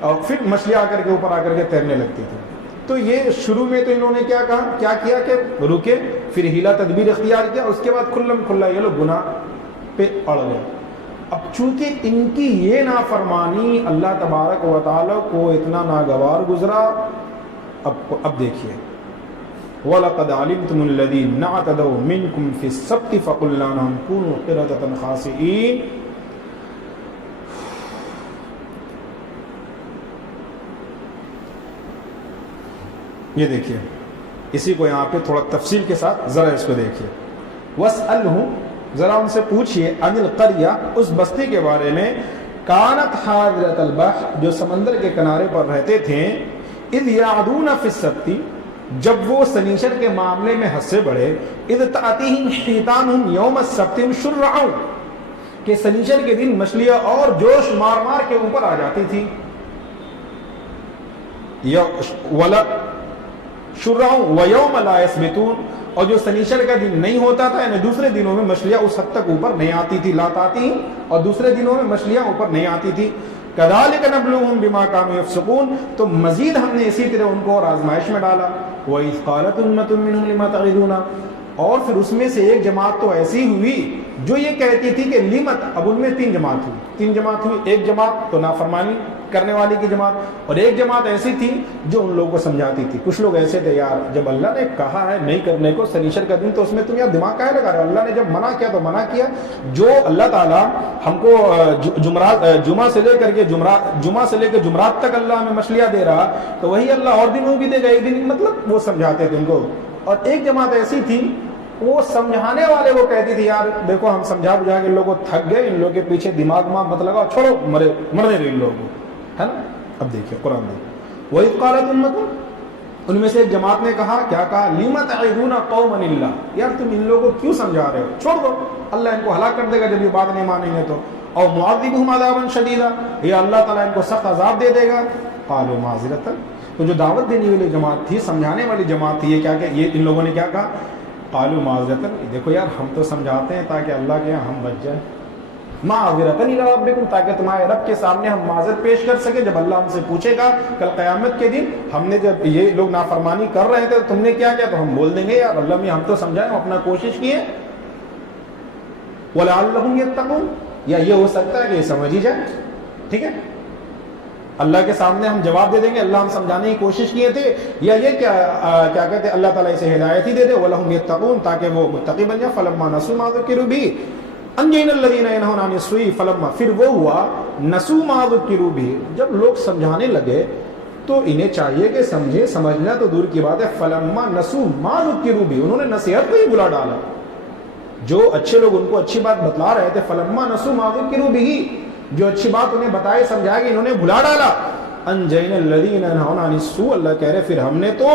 اور پھر مچھلیاں آ کر کے اوپر آ کر کے تیرنے لگتی تھی. تو یہ شروع میں تو انہوں نے کیا کیا کہ رکے، پھر ہیلا تدبیر اختیار کیا، اس کے بعد کھلا یہ لوگ گناہ پہ اڑ گئے. اب چونکہ ان کی یہ نافرمانی اللہ تبارک و تعالی کو اتنا ناگوار گزرا، اب دیکھیے وَلَقَدْ عَلِمْتُمُ الَّذِينَ اعْتَدَوْا مِنْكُمْ فِي السَّبْتِ فَقُلْنَا لَهُمْ كُونُوا قِرَدَةً خَاسِئِينَ. یہ دیکھیے، اسی کو یہاں پہ تھوڑا تفصیل کے ساتھ ذرا اس کو دیکھیے. وَاسْأَلْهُمْ، ذرا ان سے پوچھئے، عن القریہ، اس بستی کے بارے میں، کانت حاضرۃ البحر، جو سمندر کے کنارے پر رہتے تھے، اذ یعدون فی السبت، جب وہ سنیچر کے معاملے میں حد سے بڑھے، اذ تأتیہم حیتانہم یوم السبت شرعا، کہ سنیچر کے دن مچھلیاں اور جوش مار مار کے اوپر آ جاتی تھی. شرعا ویوم لا یثبتون، اور جو سنیچر کا دن نہیں ہوتا تھا، یعنی دوسرے دنوں میں مچھلیاں اس حد تک اوپر نہیں آتی تھی، لات آتی، اور دوسرے دنوں میں مچھلیاں اوپر نہیں آتی تھی. کذالک نبلوہم بما کانوا یفسقون، تو مزید ہم نے اسی طرح ان کو اور آزمائش میں ڈالا. وَإِذْ قَالَتْ أُمَّةٌ مِّنْهُمْ لِمَ تَعِظُونَ، اور پھر اس میں سے ایک جماعت تو ایسی ہوئی جو یہ کہتی تھی کہ لمت، اب ان میں تین جماعت ہوئی. ایک جماعت تو نافرمانی کرنے والی کی جماعت، اور ایک جماعت ایسی تھی جو ان لوگوں کو سمجھاتی تھی. کچھ لوگ ایسے تھے، یار جب اللہ نے کہا ہے نہیں کرنے کو سنیچر کا دن، تو اس میں تم یار دماغ کاہے لگا رہے ہو؟ اللہ نے جب منع کیا تو منع کیا. جو اللہ تعالیٰ ہم کو جمعہ سے لے کے جمعرات تک اللہ ہمیں مچھلیاں دے رہا، تو وہی اللہ اور دنوں بھی دے گا ایک دن، مطلب وہ سمجھاتے تھے ان کو. اور ایک جماعت ایسی تھی، وہ سمجھانے والے وہ کہتی تھی، یار دیکھو ہم سمجھا بجھا کے ان لوگوں کو تھک گئے، ان لوگوں کے پیچھے دماغ مت لگاؤ، چھوڑو، مرنے دو ان لوگوں کو، ہے نا. اب دیکھیے قرآن میں، وَإِذْ قَالَتْ أُمَّةٌ، ان میں سے ایک جماعت نے کہا، کیا کہا، لِمَ تَعِظُونَ قَوْمًا اللَّهَ، یار تم ان لوگوں کو کیوں سمجھا رہے ہو، چھوڑ دو، اللہ ان کو ہلاک کر دے گا جب یہ بات نہیں مانیں گے تو. اور مُعَذِّبُهُمْ عَذَابًا شَدِيدًا، یہ اللہ تعالیٰ ان کو سخت عذاب دے دے گا. قَالُوا مَعْذِرَةً، تو جو دعوت دینے والی جماعت تھی، سمجھانے والی جماعت تھی، یہ کیا کہ یہ ان لوگوں نے کیا کہا، قَالُوا مَعْذِرَةً، دیکھو یار ہم تو سمجھاتے ہیں تاکہ اللہ کے ہم بچ جائیں، معذرۃ الی ربکم، تاکہ تمہارے رب کے سامنے ہم معذرت پیش کر سکے جب اللہ ہم سے پوچھے گا کل قیامت کے دن، ہم نے جب یہ لوگ نافرمانی کر رہے تھے تو تم نے کیا کیا، تو ہم بول دیں گے یار اللہ میں ہم تو سمجھائیں، اپنا کوشش کیے. وَلَعَلَّهُمْ يَتَّقُونَ، یا یہ ہو سکتا ہے کہ یہ سمجھ ہی جائے. ٹھیک ہے، اللہ کے سامنے ہم جواب دے دیں گے اللہ ہم سمجھانے کی کوشش کیے تھے، یا یہ کیا کہتے ہیں اللہ تعالیٰ اسے ہدایت ہی دے دے. وَلَهُمْ يَتَّقُونَ، تاکہ وہ متقی بن جائے. فَلَمَّا نَسُوا مَا ذُكِّرُوا بِهِ انجینا الذین ینہون عن السوء فلما، پھر وہ ہوا نسوا ما ذکروا بہ، جب لوگ سمجھانے لگے تو انہیں چاہیے کہ سمجھے، سمجھنا تو دور کی بات ہے. فلما نسوا ما ذکروا بہ، انہوں نے نصیحت کو ہی بلا ڈالا. جو اچھے لوگ ان کو اچھی بات بتلا رہے تھے، فلما نسوا ما ذکروا بہ، جو اچھی بات انہیں بتائے سمجھائے گی، انہوں نے بھلا ڈالا. انجینا الذین ینہون عن السوء، اللہ کہہ رہے پھر ہم نے تو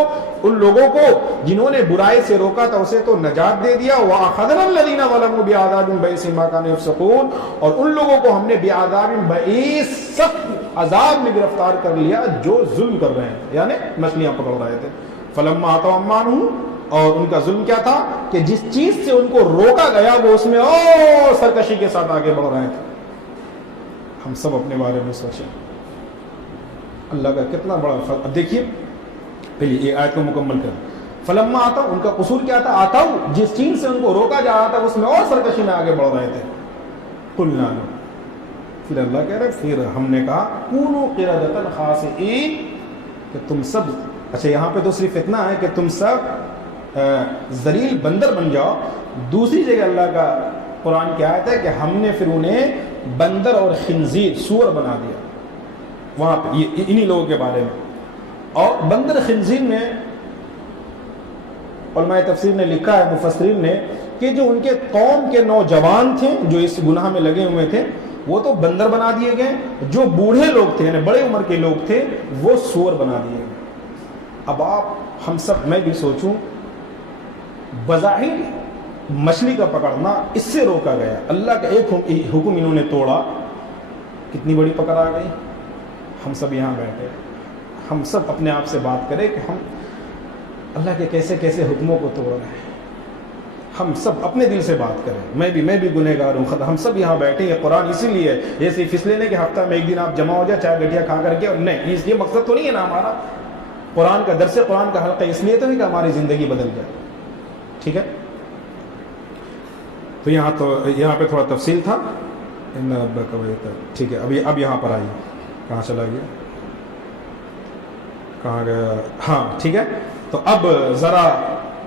ان لوگوں کو جنہوں نے برائی سے روکا تھا اسے تو نجات دے دیا. وَأَخَذْنَا الَّذِينَ ظَلَمُوا بِعَذَابٍ بَئِيسٍ مَا كَانُوا يَفْسُقُونَ، اور ان لوگوں کو ہم نے بعذاب بئیس، سخت عذاب میں گرفتار کر لیا جو ظلم کر رہے ہیں، یعنی مچھلیاں پکڑ رہے تھے. فلما آتوا عما نہوا، اور ان کا ظلم کیا تھا کہ جس چیز سے ان کو روکا گیا وہ اس میں اور سرکشی کے ساتھ آگے بڑھ رہے تھے. ہم سب اپنے بارے میں سوچیں اللہ کا کتنا بڑا فرق. اب دیکھیے پہلے یہ آیت کو مکمل کریں. فلما آتا، ان کا قصور کیا تھا؟ آتا جس چیز سے ان کو روکا جا رہا تھا اس میں اور سرکشی میں آگے بڑھ رہے تھے. قلنا لهم، پھر اللہ کہہ رہے پھر ہم نے کہا کونوا قردۃ خاسئین، کہ تم سب، اچھا یہاں پہ تو صرف اتنا ہے کہ تم سب ذلیل بندر بن جاؤ. دوسری جگہ اللہ کا قرآن کی آیت ہے کہ ہم نے پھر انہیں بندر اور خنزیر، سور بنا دیا. وہاں پہ انہی لوگوں کے بارے میں. اور بندر خنزیر میں علماء تفسیر نے لکھا ہے، مفسرین نے، کہ جو ان کے قوم کے نوجوان تھے جو اس گناہ میں لگے ہوئے تھے وہ تو بندر بنا دیے گئے، جو بوڑھے لوگ تھے یعنی بڑے عمر کے لوگ تھے وہ سور بنا دیے گئے. اب آپ ہم سب، میں بھی سوچوں، بظاہر مچھلی کا پکڑنا اس سے روکا گیا، اللہ کا ایک حکم انہوں نے توڑا، کتنی بڑی پکڑ آ گئی. ہم سب یہاں بیٹھے، ہم سب اپنے آپ سے بات کریں کہ ہم اللہ کے کیسے کیسے حکموں کو توڑ رہے ہیں. ہم سب اپنے دل سے بات کریں. میں بھی گنہگار ہوں. ہم سب یہاں بیٹھے، یہ قرآن اسی لیے ہے، یہ صرف اس لیے نہیں کہ ہفتہ میں ایک دن آپ جمع ہو جائے چائے گٹیا کھا کر کے، اور نہیں، یہ مقصد تو نہیں ہے نا ہمارا. قرآن کا درس، قرآن کا حلقہ اس لیے تو نہیں کہ ہماری زندگی بدل جائے. ٹھیک ہے، تو یہاں پہ تھوڑا تفصیل تھا. ٹھیک ہے، اب یہاں پر آئیے. کہاں چلا گیا، کہاں گیا؟ ہاں ٹھیک ہے. تو اب ذرا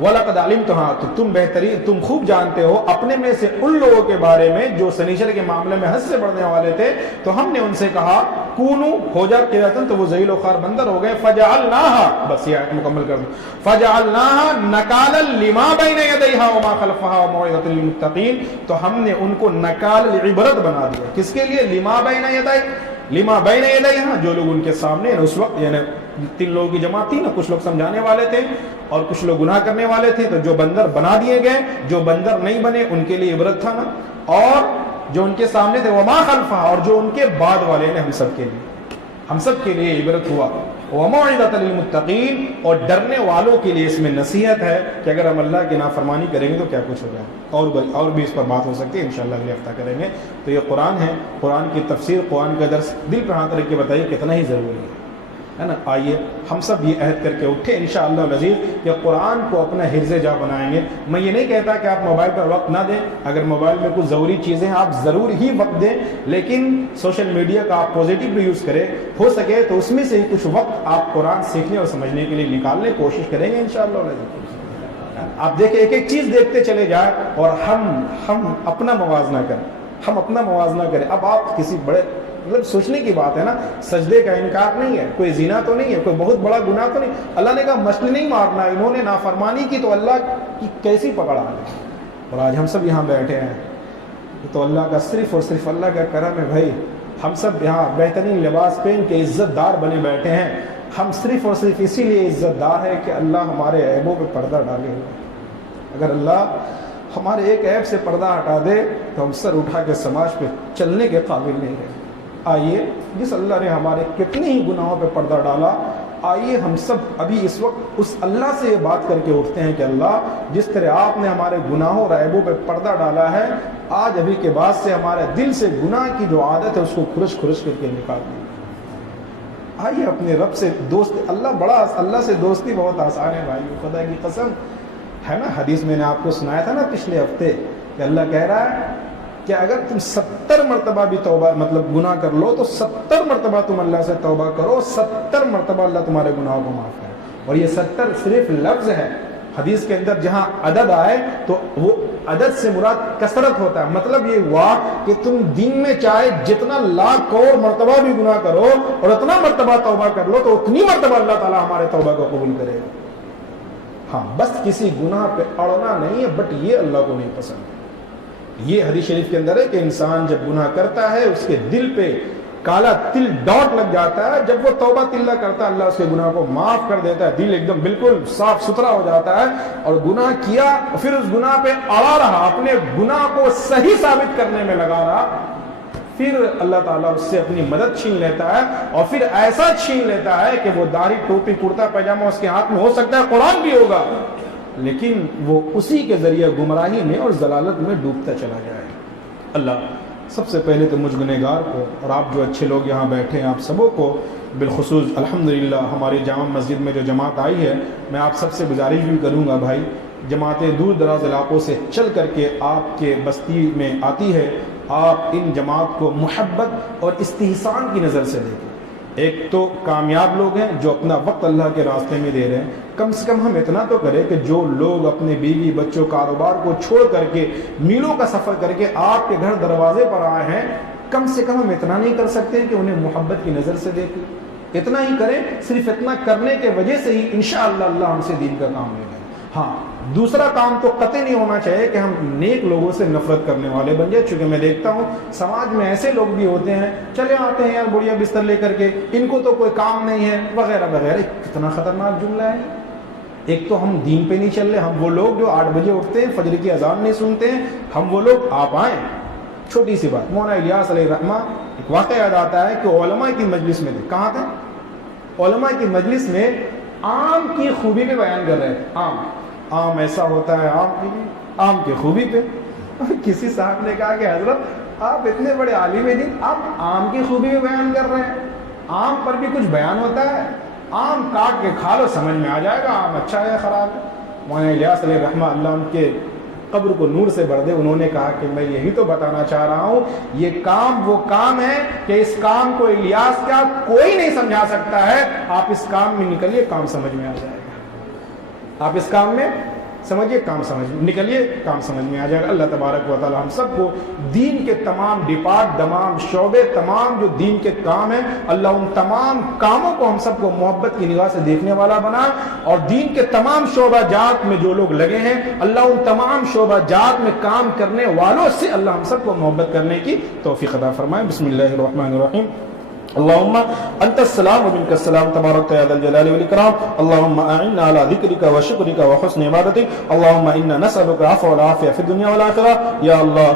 وَلَقَدْ عَلِمْتُ، ہاں تو تم بہترین، تم خوب جانتے ہو اپنے میں سے ان لوگوں کے بارے میں جو سنیچر کے معاملے میں حد سے بڑھنے والے تھے، تو ہم نے ان سے کہا کونو، ہو جا قردۃ، تو وہ ذلیل و خوار بندر ہو گئے. فَجَعَلْنَاهَا، بس یہ آیت مکمل کر دو. فَجَعَلْنَاهَا نَكَالًا لِمَا بَيْنَ يَدَيْهَا وَمَا خَلْفَهَا وَمَوْعِظَةً لِلْمُتَّقِينَ، تو ہم نے ان کو نکال عبرت بنا دیا. کس کے لیے؟ لما بین یدیہا، جو لوگ ان کے سامنے، اس وقت یعنی 3 لوگوں کی جماعت تھی نا، کچھ لوگ سمجھانے والے تھے اور کچھ لوگ گناہ کرنے والے تھے، تو جو بندر بنا دیے گئے، جو بندر نہیں بنے ان کے لیے عبرت تھا نا. اور جو ان کے سامنے تھے وما خلفہا، اور جو ان کے بعد والے نے، ہم سب کے لیے عبرت ہوا. وموعظۃ للمتقین، اور ڈرنے والوں کے لیے اس میں نصیحت ہے کہ اگر ہم اللہ کی نافرمانی کریں گے تو کیا کچھ ہو جائے. اور بھی اس پر بات ہو سکتی ہے، انشاءاللہ اگلے ہفتہ کریں گے. تو یہ قرآن ہے، قرآن کی تفسیر، قرآن کا درس دل پہ ہاتھ رکھ کے بتائیے کتنا ہی ضروری ہے نا. آئیے ہم سب یہ عہد کر کے اٹھے انشاءاللہ العزیز کہ قرآن کو اپنا حرز جا بنائیں گے. میں یہ نہیں کہتا کہ آپ موبائل پر وقت نہ دیں، اگر موبائل میں کچھ ضروری چیزیں ہیں آپ ضرور ہی وقت دیں، لیکن سوشل میڈیا کا آپ پازیٹیولی یوز کریں. ہو سکے تو اس میں سے ہی کچھ وقت آپ قرآن سیکھنے اور سمجھنے کے لیے نکالنے کوشش کریں گے انشاءاللہ العزیز. آپ دیکھیں ایک ایک چیز دیکھتے چلے جائیں اور ہم اپنا موازنہ کریں. اب آپ کسی بڑے، مطلب سوچنے کی بات ہے نا، سجدے کا انکار نہیں ہے، کوئی زنا تو نہیں ہے، کوئی بہت بڑا گناہ تو نہیں. اللہ نے کہا مچھلی نہیں مارنا، انہوں نے نافرمانی کی تو اللہ کی کیسی پکڑ آ گئی. اور آج ہم سب یہاں بیٹھے ہیں تو اللہ کا صرف اور صرف اللہ کا کرم ہے بھائی. ہم سب یہاں بہترین لباس پہن کے عزت دار بنے بیٹھے ہیں. ہم صرف اور صرف اسی لیے عزت دار ہے کہ اللہ ہمارے عیبوں پہ پردہ ڈالے ہوئے. اگر اللہ ہمارے ایک عیب سے پردہ ہٹا دے تو ہم سر اٹھا کے سماج پہ چلنے کے قابل نہیں ہیں. آئیے جس اللہ نے ہمارے کتنے ہی گناہوں پہ پردہ ڈالا، آئیے ہم سب ابھی اس وقت اس اللہ سے یہ بات کر کے اٹھتے ہیں کہ اللہ جس طرح آپ نے ہمارے گناہوں اور عیبوں پہ پردہ ڈالا ہے، آج ابھی کے بعد سے ہمارے دل سے گناہ کی جو عادت ہے اس کو کھرش کر کے نکال دیں. آئیے اپنے رب سے اللہ سے دوستی بہت آسان ہے بھائی، خدا کی قسم ہے نا. حدیث میں نے آپ کو سنایا تھا نا پچھلے ہفتے کہ اللہ کہہ رہا ہے کہ اگر تم 70 مرتبہ بھی توبہ مطلب گناہ کر لو تو 70 مرتبہ تم اللہ سے توبہ کرو، 70 مرتبہ اللہ تمہارے گناہوں کو معاف کرے. اور یہ 70 صرف لفظ ہے. حدیث کے اندر جہاں عدد آئے تو وہ عدد سے مراد کثرت ہوتا ہے. مطلب یہ ہوا کہ تم دن میں چاہے جتنا لاکھ کروڑ مرتبہ بھی گناہ کرو اور اتنا مرتبہ توبہ کر لو تو اتنی مرتبہ اللہ تعالیٰ ہمارے توبہ کو قبول کرے گا. ہاں بس کسی گناہ پہ اڑنا نہیں ہے، بٹ یہ اللہ کو نہیں پسند. یہ حدیث شریف کے اندر ہے کہ انسان جب گناہ کرتا ہے اس کے دل پہ کالا تل ڈاٹ لگ جاتا ہے. جب وہ توبہ تلہ کرتا ہے اللہ اس کے گناہ کو معاف کر دیتا ہے، دل ایک دم بالکل صاف ستھرا ہو جاتا ہے. اور گناہ کیا پھر اس گناہ پہ اڑا رہا، اپنے گناہ کو صحیح ثابت کرنے میں لگا رہا، پھر اللہ تعالیٰ اس سے اپنی مدد چھین لیتا ہے، اور پھر ایسا چھین لیتا ہے کہ وہ داڑھی ٹوپی کرتا پائجامہ اس کے ہاتھ میں ہو سکتا ہے، قرآن بھی ہوگا، لیکن وہ اسی کے ذریعے گمراہی میں اور ضلالت میں ڈوبتا چلا جائے۔ اللہ سب سے پہلے تو مجھ گنہگار کو اور آپ جو اچھے لوگ یہاں بیٹھے ہیں آپ سبوں کو بالخصوص الحمدللہ ہماری جامع مسجد میں جو جماعت آئی ہے، میں آپ سب سے گزارش بھی کروں گا بھائی، جماعتیں دور دراز علاقوں سے چل کر کے آپ کے بستی میں آتی ہے، آپ ان جماعت کو محبت اور استحسان کی نظر سے دیکھیں۔ ایک تو کامیاب لوگ ہیں جو اپنا وقت اللہ کے راستے میں دے رہے ہیں، کم سے کم ہم اتنا تو کریں کہ جو لوگ اپنے بیوی بچوں کاروبار کو چھوڑ کر کے میلوں کا سفر کر کے آپ کے گھر دروازے پر آئے ہیں، کم سے کم ہم اتنا نہیں کر سکتے کہ انہیں محبت کی نظر سے دیکھیں؟ اتنا ہی کریں، صرف اتنا کرنے کے وجہ سے ہی انشاءاللہ اللہ ہم سے دین کا کام لے گا۔ ہاں دوسرا کام تو قطعی نہیں ہونا چاہیے کہ ہم نیک لوگوں سے نفرت کرنے والے بن جائے، چونکہ میں دیکھتا ہوں سماج میں ایسے لوگ بھی ہوتے ہیں، چلے آتے ہیں یار بڑھیا بستر لے کر کے، ان کو تو کوئی کام نہیں ہے وغیرہ وغیرہ۔ کتنا خطرناک جملہ ہے۔ ایک تو ہم دین پہ نہیں چل رہے، ہم وہ لوگ جو 8 بجے اٹھتے ہیں، فجر کی اذان نہیں سنتے ہیں، ہم وہ لوگ۔ آپ آئیں، چھوٹی سی بات، مولانا الیاس علیہ الرحمہ ایک واقعہ یاد آتا ہے کہ علماء کی مجلس میں تھے۔ کہاں تھے؟ علماء کی مجلس میں آم کی خوبی پہ بیان کر رہے تھے۔ آم ایسا ہوتا ہے، آم کی خوبی پہ کسی صاحب نے کہا کہ حضرت آپ اتنے بڑے عالم دین، آپ آم کی خوبی پہ بیان کر رہے ہیں، آم پر بھی کچھ بیان ہوتا ہے، آم کاٹ کے کھا لو سمجھ میں آ جائے گا آم اچھا ہے خراب ہے۔ مولانا الیاس علیہ الرحمہ اللہ ان کے قبر کو نور سے بھر دے، انہوں نے کہا کہ میں یہی تو بتانا چاہ رہا ہوں، یہ کام وہ کام ہے کہ اس کام کو الیاس کا کوئی نہیں سمجھا سکتا ہے، آپ اس کام میں نکلیے کام سمجھ میں آ جائے گا، آپ اس کام میں سمجھیے کام سمجھ نکلیے کام سمجھ میں آ جائے گا۔ اللہ تبارک و تعالی ہم سب کو دین کے تمام ڈپارٹ، تمام شعبے، تمام جو دین کے کام ہیں، اللہ ان تمام کاموں کو ہم سب کو محبت کی نگاہ سے دیکھنے والا بنا، اور دین کے تمام شعبہ جات میں جو لوگ لگے ہیں اللہ ان تمام شعبہ جات میں کام کرنے والوں سے اللہ ہم سب کو محبت کرنے کی توفیق عطا فرمائے۔ بسم اللہ الرحمن الرحیم۔ اللهم انت السلام ومنك السلام تبارك يا ذا الجلال والاكرام، اللهم اعنا على ذكرك وشكرك وحسن عبادتك، اللهم انا نسالك العفو والعافيه في الدنيا والاخره، يا الله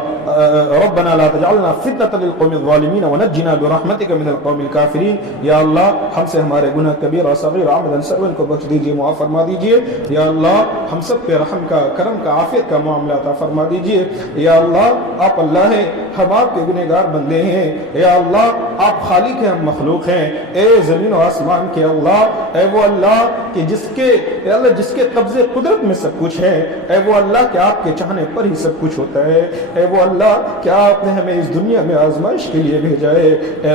ربنا لا تجعلنا فتنه للقوم الظالمين ونجنا برحمتك من القوم الكافرين، یا اللہ ہم سے ہمارے گناہ کبیر اور صغیر عمدا سہوا کو بخش دیجیے، معاف فرما دیجیے، یا اللہ ہم سب پہ رحم کا، کرم کا، عافیت کا معاملہ عطا فرما دیجیے، یا اللہ آپ اللہ ہیں، ہم آپ کے گنہگار بندے ہیں، یا اللہ آپ خالق ہیں، ہم مخلوق ہیں، اے زمین و آسمان کے اللہ، اے وہ اللہ کہ جس کے قبضے قدرت میں سب کچھ ہے، اے وہ اللہ کہ آپ کے چاہنے پر ہی سب کچھ ہوتا ہے، اے وہ اللہ کیا آپ نے ہمیں اس دنیا میں آزمائش کے لیے بھیجا ہے، اے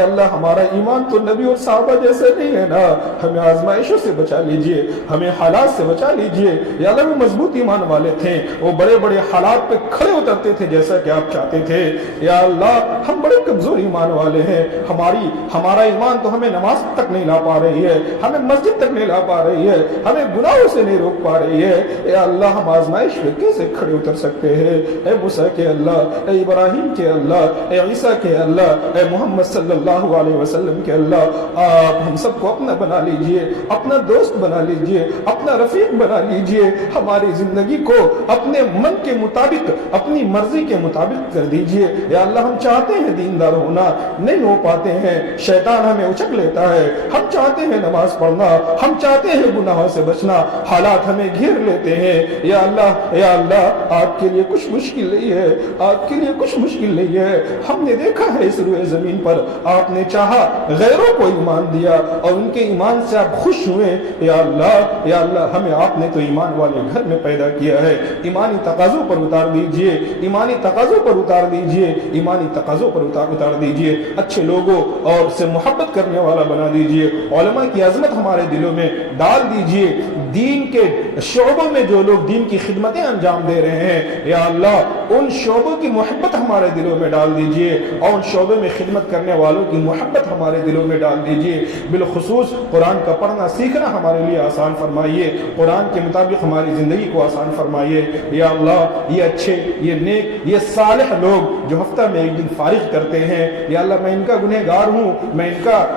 اللہ ہمارا ایمان تو نبی اور صحابہ جیسے نہیں ہے نا، ہمیں آزمائشوں سے بچا لیجئے، ہمیں حالات سے بچا لیجئے، یا اللہ وہ مضبوط ایمان والے تھے، وہ بڑے بڑے حالات پہ کھڑے اترتے تھے جیسا کہ آپ چاہتے تھے، یا اللہ ہم بڑے کمزور ایمان والے ہیں، ہمارا ایمان تو ہمیں نماز تک نہیں لا پا رہی ہے، ہمیں مسجد تک نہیں لا پا رہی ہے، ہمیں گناہوں سے نہیں روک پا رہی ہے، اے اللہ ہم آزمائش میں کیسے کھڑے اتر سکتے ہیں؟ اے موسیٰ کے اللہ، اے ابراہیم کے اللہ، اے عیسیٰ کے اللہ، اے محمد صلی اللہ علیہ وسلم کے اللہ، آپ ہم سب کو اپنا بنا لیجئے، اپنا دوست بنا لیجئے، اپنا رفیق بنا لیجئے، ہماری زندگی کو اپنے من کے مطابق، اپنی مرضی کے مطابق کر دیجئے، یا اللہ ہم چاہتے ہیں دیندار ہونا، نہیں ہو پاتے ہیں، شیطان ہمیں اچک لیتا ہے، ہم چاہتے ہیں نماز پڑھنا، ہم چاہتے ہیں گناہوں سے بچنا، حالات ہمیں گھیر لیتے ہیں، یا اللہ آپ کے لیے کچھ مشکل نہیں ہے، آپ کے لیے کچھ مشکل نہیں ہے، ہم نے دیکھا ہے اس روئے زمین پر آپ نے چاہا غیروں کو ایمان دیا اور ان کے ایمان سے آپ خوش ہوئے، یا اللہ ہمیں آپ نے تو ایمان والے گھر میں پیدا کیا ہے، ایمانی تقاضوں پر اتار دیجئے، ایمانی تقاضوں پر اتار دیجئے، ایمانی تقاضوں پر اتار دیجئے، اچھے لوگوں اور سے محبت کرنے والا بنا دیجئے، علماء کی عظمت ہمارے دلوں میں ڈال دیجئے، دین کے شعبوں میں جو لوگ دین کی خدمتیں انجام دے رہے ہیں، یا اللہ ان شعبوں کی محبت ہمارے دلوں میں ڈال دیجئے، اور ان شعبوں میں خدمت کرنے والوں کی محبت ہمارے دلوں میں ڈال دیجئے، بالخصوص قرآن کا پڑھنا سیکھنا ہمارے لیے آسان فرمائیے، قرآن کے مطابق ہماری زندگی کو آسان فرمائیے، یا اللہ یہ اچھے یہ نیک یہ صالح لوگ جو ہفتہ میں ایک دن فارغ کرتے ہیں، یا اللہ میں ان کا گنہگار ہوں،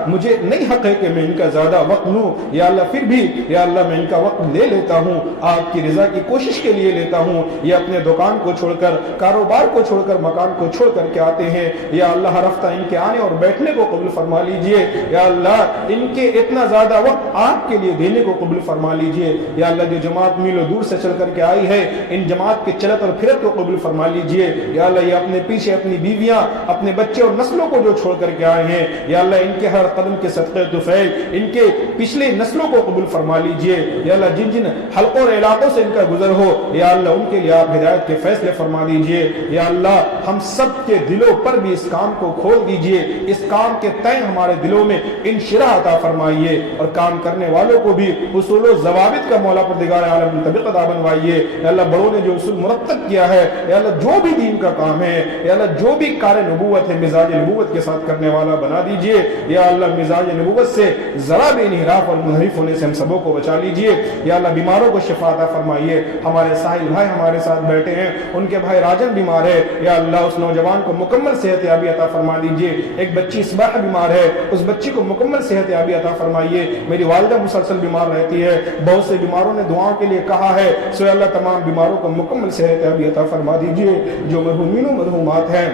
مجھے نہیں حق ہے کہ میں ان کا زیادہ وقت لوں، یا اللہ پھر بھی یا اللہ میں ان کا وقت لے لیتا ہوں، آپ کی رضا کی کوشش کے لیے لیتا ہوں، یہ اپنے دکان کو چھوڑ کر، کاروبار کو چھوڑ کر، مکان کو چھوڑ کر کے آتے ہیں، یا اللہ ہر ہفتہ ان کے آنے اور بیٹھنے کو قبول فرما لیجئے، یا اللہ ان کے اتنا زیادہ وقت آپ کے لیے دینے کو قبول فرما لیجئے، یا اللہ جو جماعت میلوں دور سے چل کر کے آئی ہے ان جماعت کے چلت اور پھرت کو قبول فرما لیجئے، یا اللہ یہ اپنے پیچھے اپنی بیویاں، اپنے بچے اور نسلوں کو جو چھوڑ کر کے آئے ہیں، یا اللہ ان کے ہر قدم کے صدقے طفیل ان کے پچھلے نسلوں کو قبول فرما لیجئے، یا اللہ جن جن حلقوں اور علاقوں سے ان کا گزر ہو یا اللہ ان کے لیے آپ ہدایت کے فیصلے فرما دیجئے، یا اللہ ہم سب کے دلوں پر بھی اس کام کو کھول دیجئے، اس کام کے تئیں ہمارے دلوں میں انشراح عطا فرمائیے، اور کام کرنے والوں کو بھی اصول و ضوابط کا مولا پروردگار عالم مطابق ادا بنوائیے، یا اللہ بڑوں نے جو اصول مرتب کیا ہے، یا اللہ جو بھی دین کا کام ہے، یا اللہ جو بھی کار نبوت ہے مزاج نبوت کے ساتھ کرنے والا بنا دیجئے، یا اللہ مزاج نبوت سے ذرا بھی انحراف اور منحرف ہونے سے ہم سبوں کو بچا لیجئے، یا اللہ بیماروں کو شفا عطا فرمائیے، ہمارے ساحل بھائی ہمارے ساتھ بیٹھے ہیں ان کے بھائی راجن بیمار ہے، یا اللہ اس نوجوان کو مکمل صحت یابی عطا فرما دیجئے، ایک بچی اسباح بیمار ہے اس بچی کو مکمل صحت یابی عطا فرمائیے، میری والدہ مسلسل بیمار رہتی ہے، بہت سے بیماروں نے دعاؤں کے لیے کہا ہے، سو اللہ تمام بیماروں کو مکمل صحت یابی عطا فرما دیجئے، جو مرحومین و مرحومات ہیں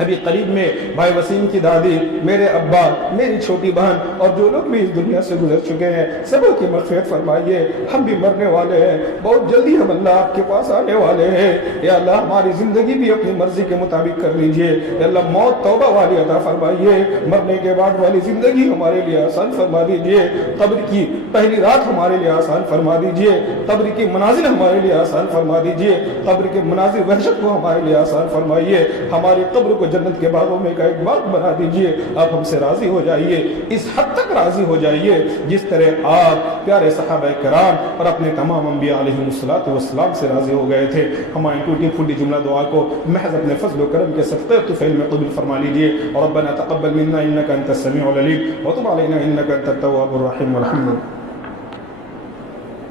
ابھی قریب میں بھائی وسیم کی دادی، میرے ابا، میری چھوٹی بہن اور جو لوگ بھی اس دنیا سے گزر چکے ہیں سبوں کی مغفرت فرمائیے، ہم بھی مرنے والے ہیں، بہت جلدی ہم اللہ آپ کے پاس آنے والے ہیں، یا اللہ ہماری زندگی بھی اپنی مرضی کے مطابق کر لیجئے، یا اللہ موت توبہ والی عطا فرمائیے، مرنے کے بعد والی زندگی ہمارے لیے آسان فرما دیجئے، قبر کی پہلی رات ہمارے لیے آسان فرما دیجئے، قبر کی منازل ہمارے لیے آسان فرما دیجئے، قبر کے مناظر وحشت کو ہمارے لیے آسان فرمائیے، ہماری قبر کو جنت کے باغوں میں کا ایک باغ بنا دیجئے، آپ ہم سے راضی ہو جائیے، اس حد تک راضی ہو جائیے جس طرح آپ پیارے صحابہ کرام اور اپنے تمام انبیاء علیہ السلام سے راضی ہو گئے تھے، ہماری ٹوٹی پھوٹی جملہ دعا کو محض اپنے فضل و کرم کے صدقے طفیل میں قبول فرما لیجئے، اور ربنا تقبل منا انك انت السميع العليم وتب علينا انك انت التواب الرحيم والحمد لله.